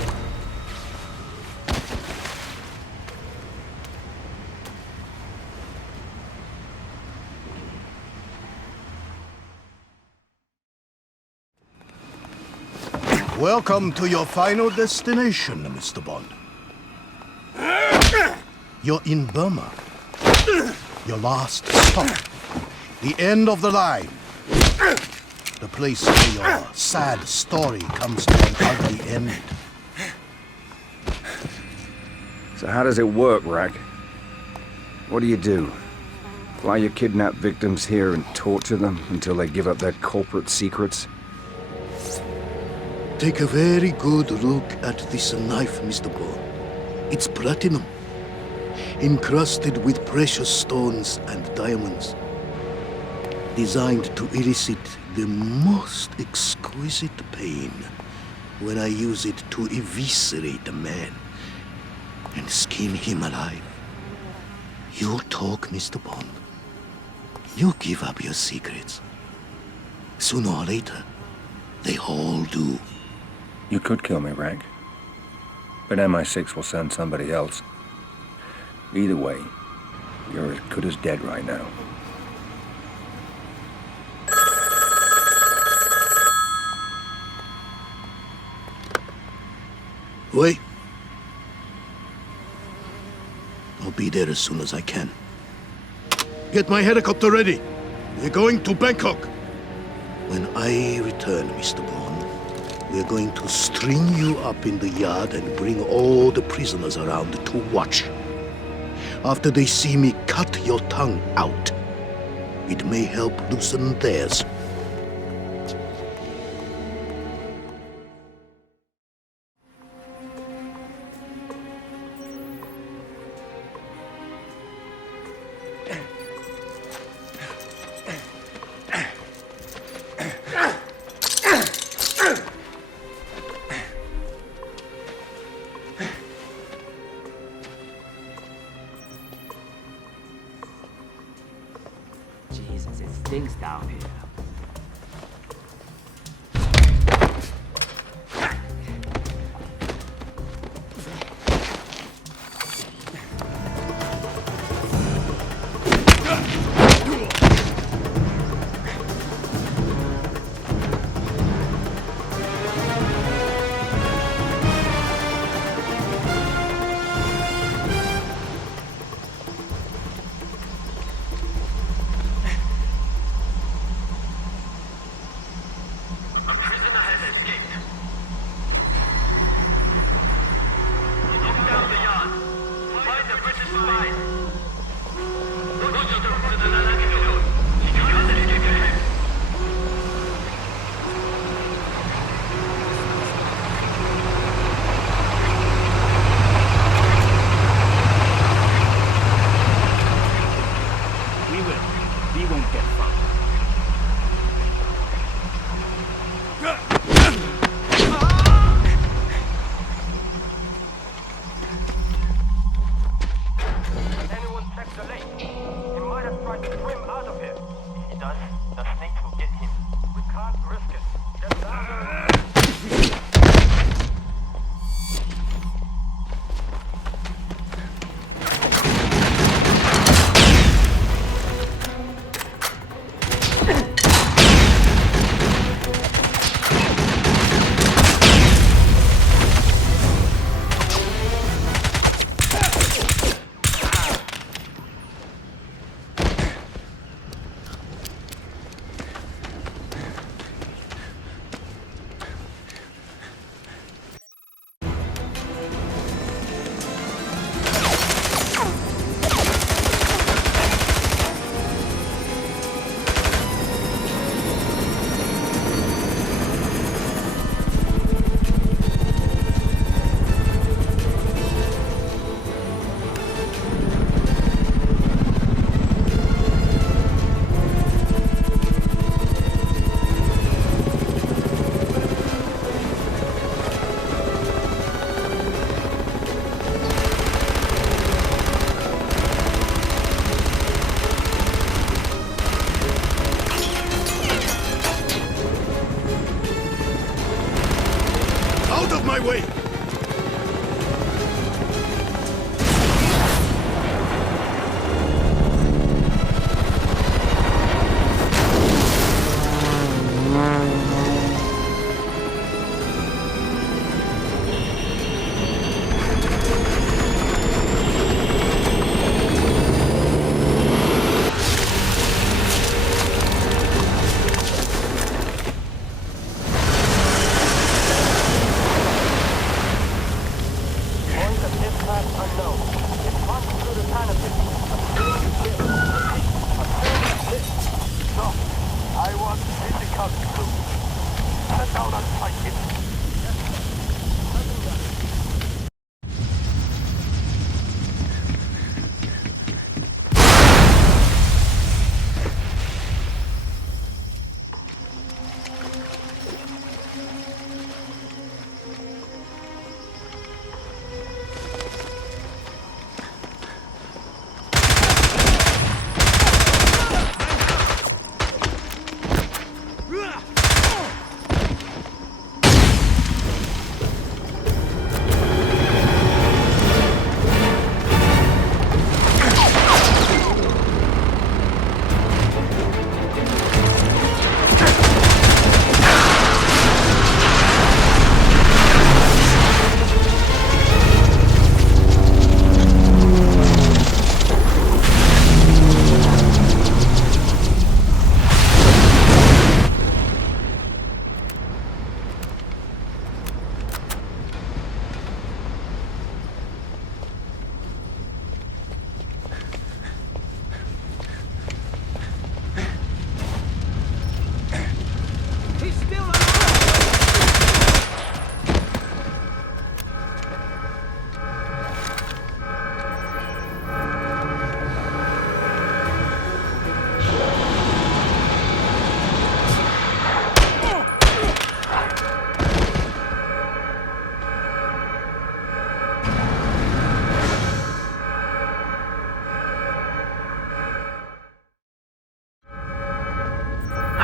Welcome to your final destination, Mr. Bond. You're in Burma. Your last stop. The end of the line. The place where your sad story comes to an ugly end. So how does it work, Rack? What do you do? Fly your kidnapped victims here and torture them until they give up their corporate secrets? Take a very good look at this knife, Mr. Bond. It's platinum, encrusted with precious stones and diamonds. Designed to elicit the most exquisite pain when I use it to eviscerate a man and skin him alive. You talk, Mr. Bond. You give up your secrets. Sooner or later, they all do. You could kill me, Rack. But MI6 will send somebody else. Either way, you're as good as dead right now. Wait. I'll be there as soon as I can. Get my helicopter ready. We're going to Bangkok. When I return, Mr. Bond, we're going to string you up in the yard and bring all the prisoners around to watch. After they see me cut your tongue out, it may help loosen theirs. Jesus, it stinks down here.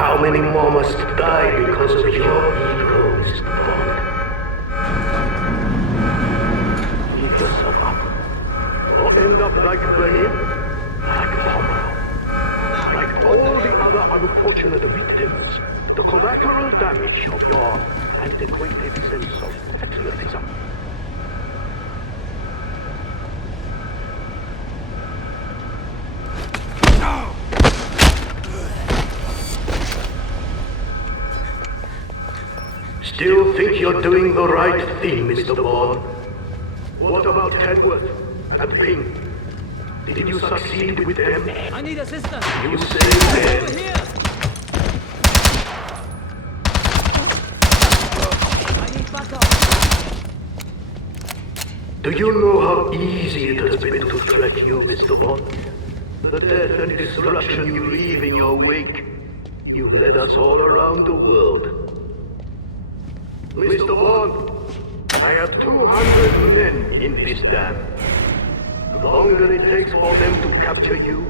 How many more must die because of your egos, Bond? Give yourself up. Or end up like Bernier, like Pomeroy, like all the other unfortunate victims, the collateral damage of your antiquated sense of patriotism. Still think you're doing the right thing, Mr. Bourne? What about Tedworth and Ping? Did you succeed with them? I need assistance. You saved them. Over here. I need backup. Do you know how easy it has been to track you, Mr. Bond? The death and destruction you leave in your wake. You've led us all around the world. Mr. Bond, I have 200 men in this dam. The longer it takes for them to capture you,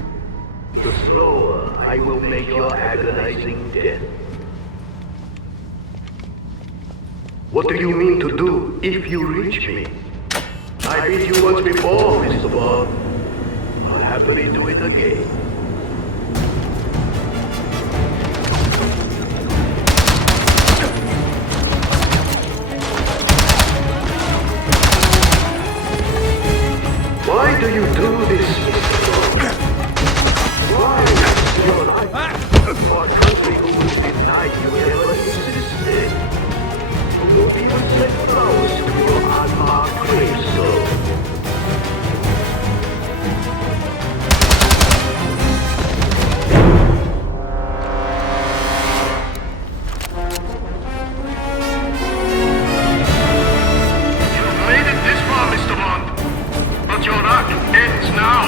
the slower I will make your agonizing death. What do you mean to do if you reach me? I beat you once before, Mr. Bond. I'll happily do it again. Why do you do this, Mr. Bond? Why? Your life for a country who will deny you ever existed. Who won't even send flowers to your unmarked gravestone. You've made it this far, Mr. Bond. But your arc ends now.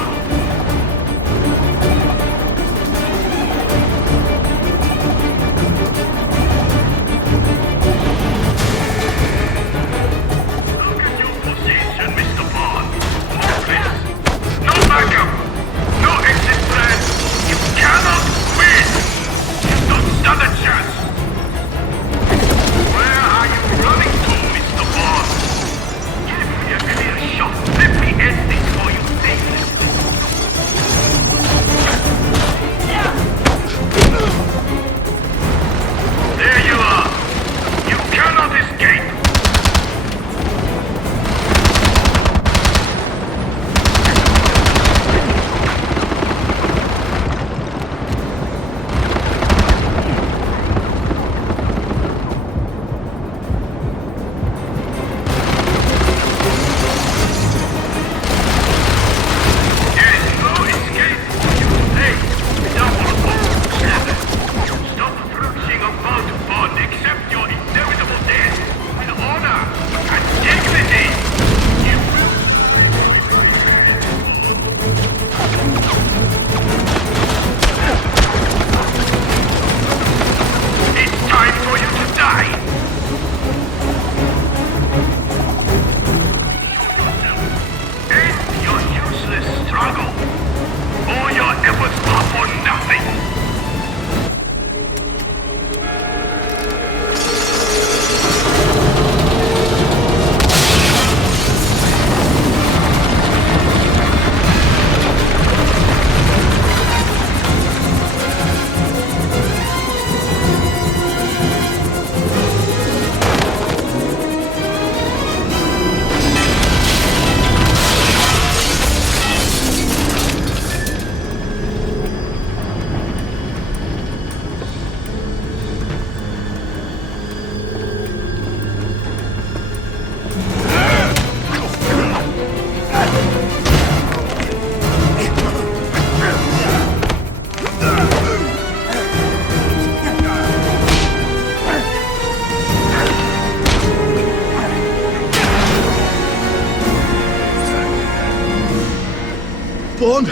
Bond,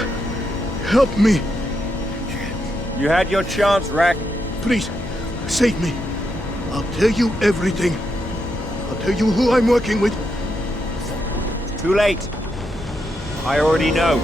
help me. You had your chance, Rack. Please, save me. I'll tell you everything. I'll tell you who I'm working with. Too late. I already know.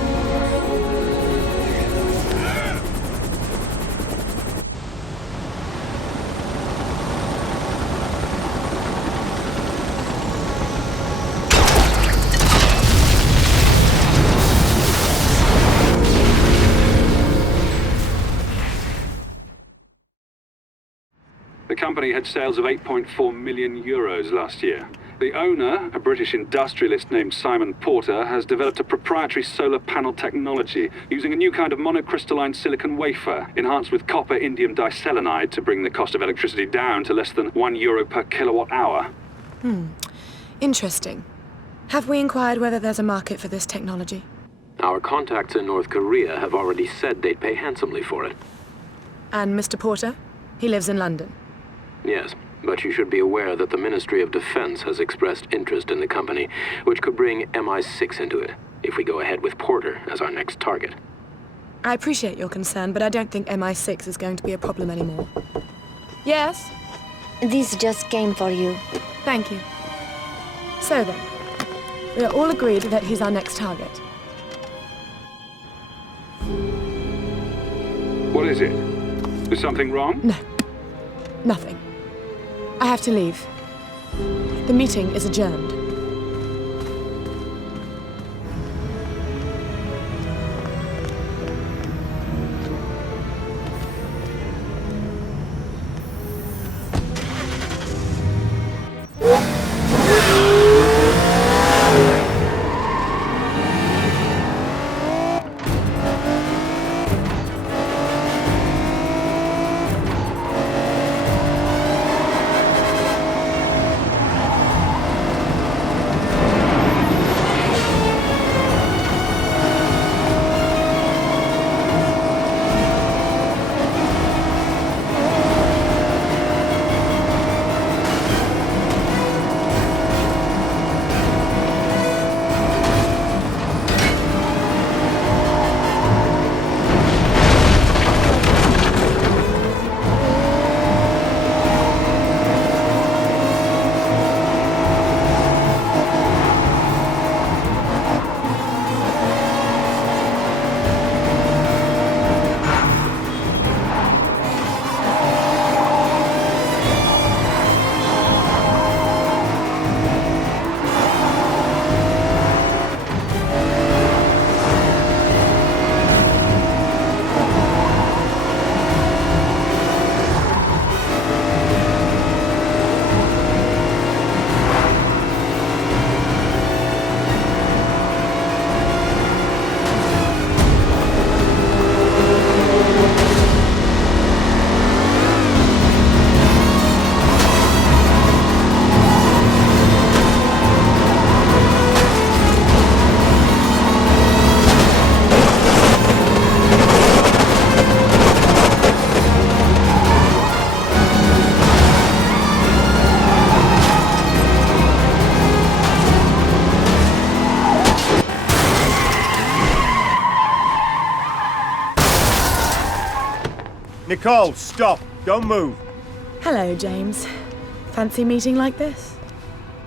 The company had sales of 8.4 million euros last year. The owner, a British industrialist named Simon Porter, has developed a proprietary solar panel technology using a new kind of monocrystalline silicon wafer, enhanced with copper indium diselenide to bring the cost of electricity down to less than €1 per kilowatt hour. Interesting. Have we inquired whether there's a market for this technology? Our contacts in North Korea have already said they'd pay handsomely for it. And Mr. Porter? He lives in London. Yes, but you should be aware that the Ministry of Defense has expressed interest in the company, which could bring MI6 into it, if we go ahead with Porter as our next target. I appreciate your concern, but I don't think MI6 is going to be a problem anymore. Yes? This just came for you. Thank you. So then, we are all agreed that he's our next target. What is it? Is something wrong? No. Nothing. I have to leave. The meeting is adjourned. Nicole, stop! Don't move! Hello, James. Fancy meeting like this?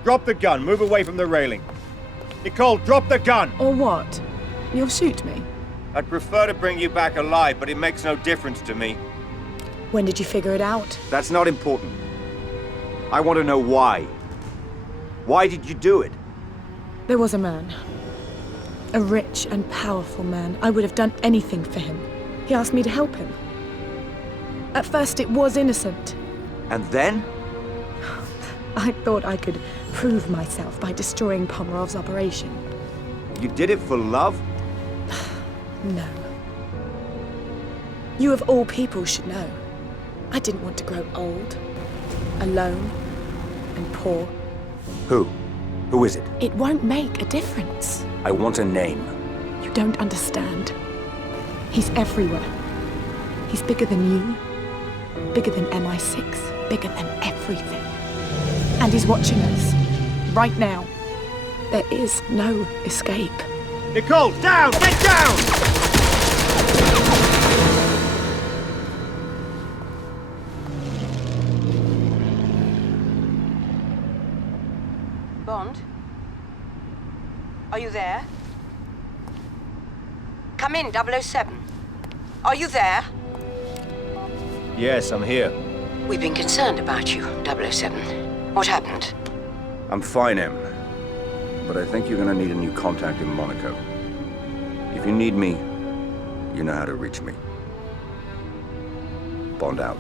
Drop the gun. Move away from the railing. Nicole, drop the gun! Or what? You'll shoot me? I'd prefer to bring you back alive, but it makes no difference to me. When did you figure it out? That's not important. I want to know why. Why did you do it? There was a man. A rich and powerful man. I would have done anything for him. He asked me to help him. At first it was innocent. And then? I thought I could prove myself by destroying Pomerov's operation. You did it for love? No. You of all people should know. I didn't want to grow old, alone, and poor. Who? Who is it? It won't make a difference. I want a name. You don't understand. He's everywhere. He's bigger than you, bigger than MI6, bigger than everything. And he's watching us, right now. There is no escape. Nicole, down! Get down! Bond? Are you there? Come in, 007. Are you there? Yes, I'm here. We've been concerned about you, 007. What happened? I'm fine, Em. But I think you're gonna need a new contact in Monaco. If you need me, you know how to reach me. Bond out.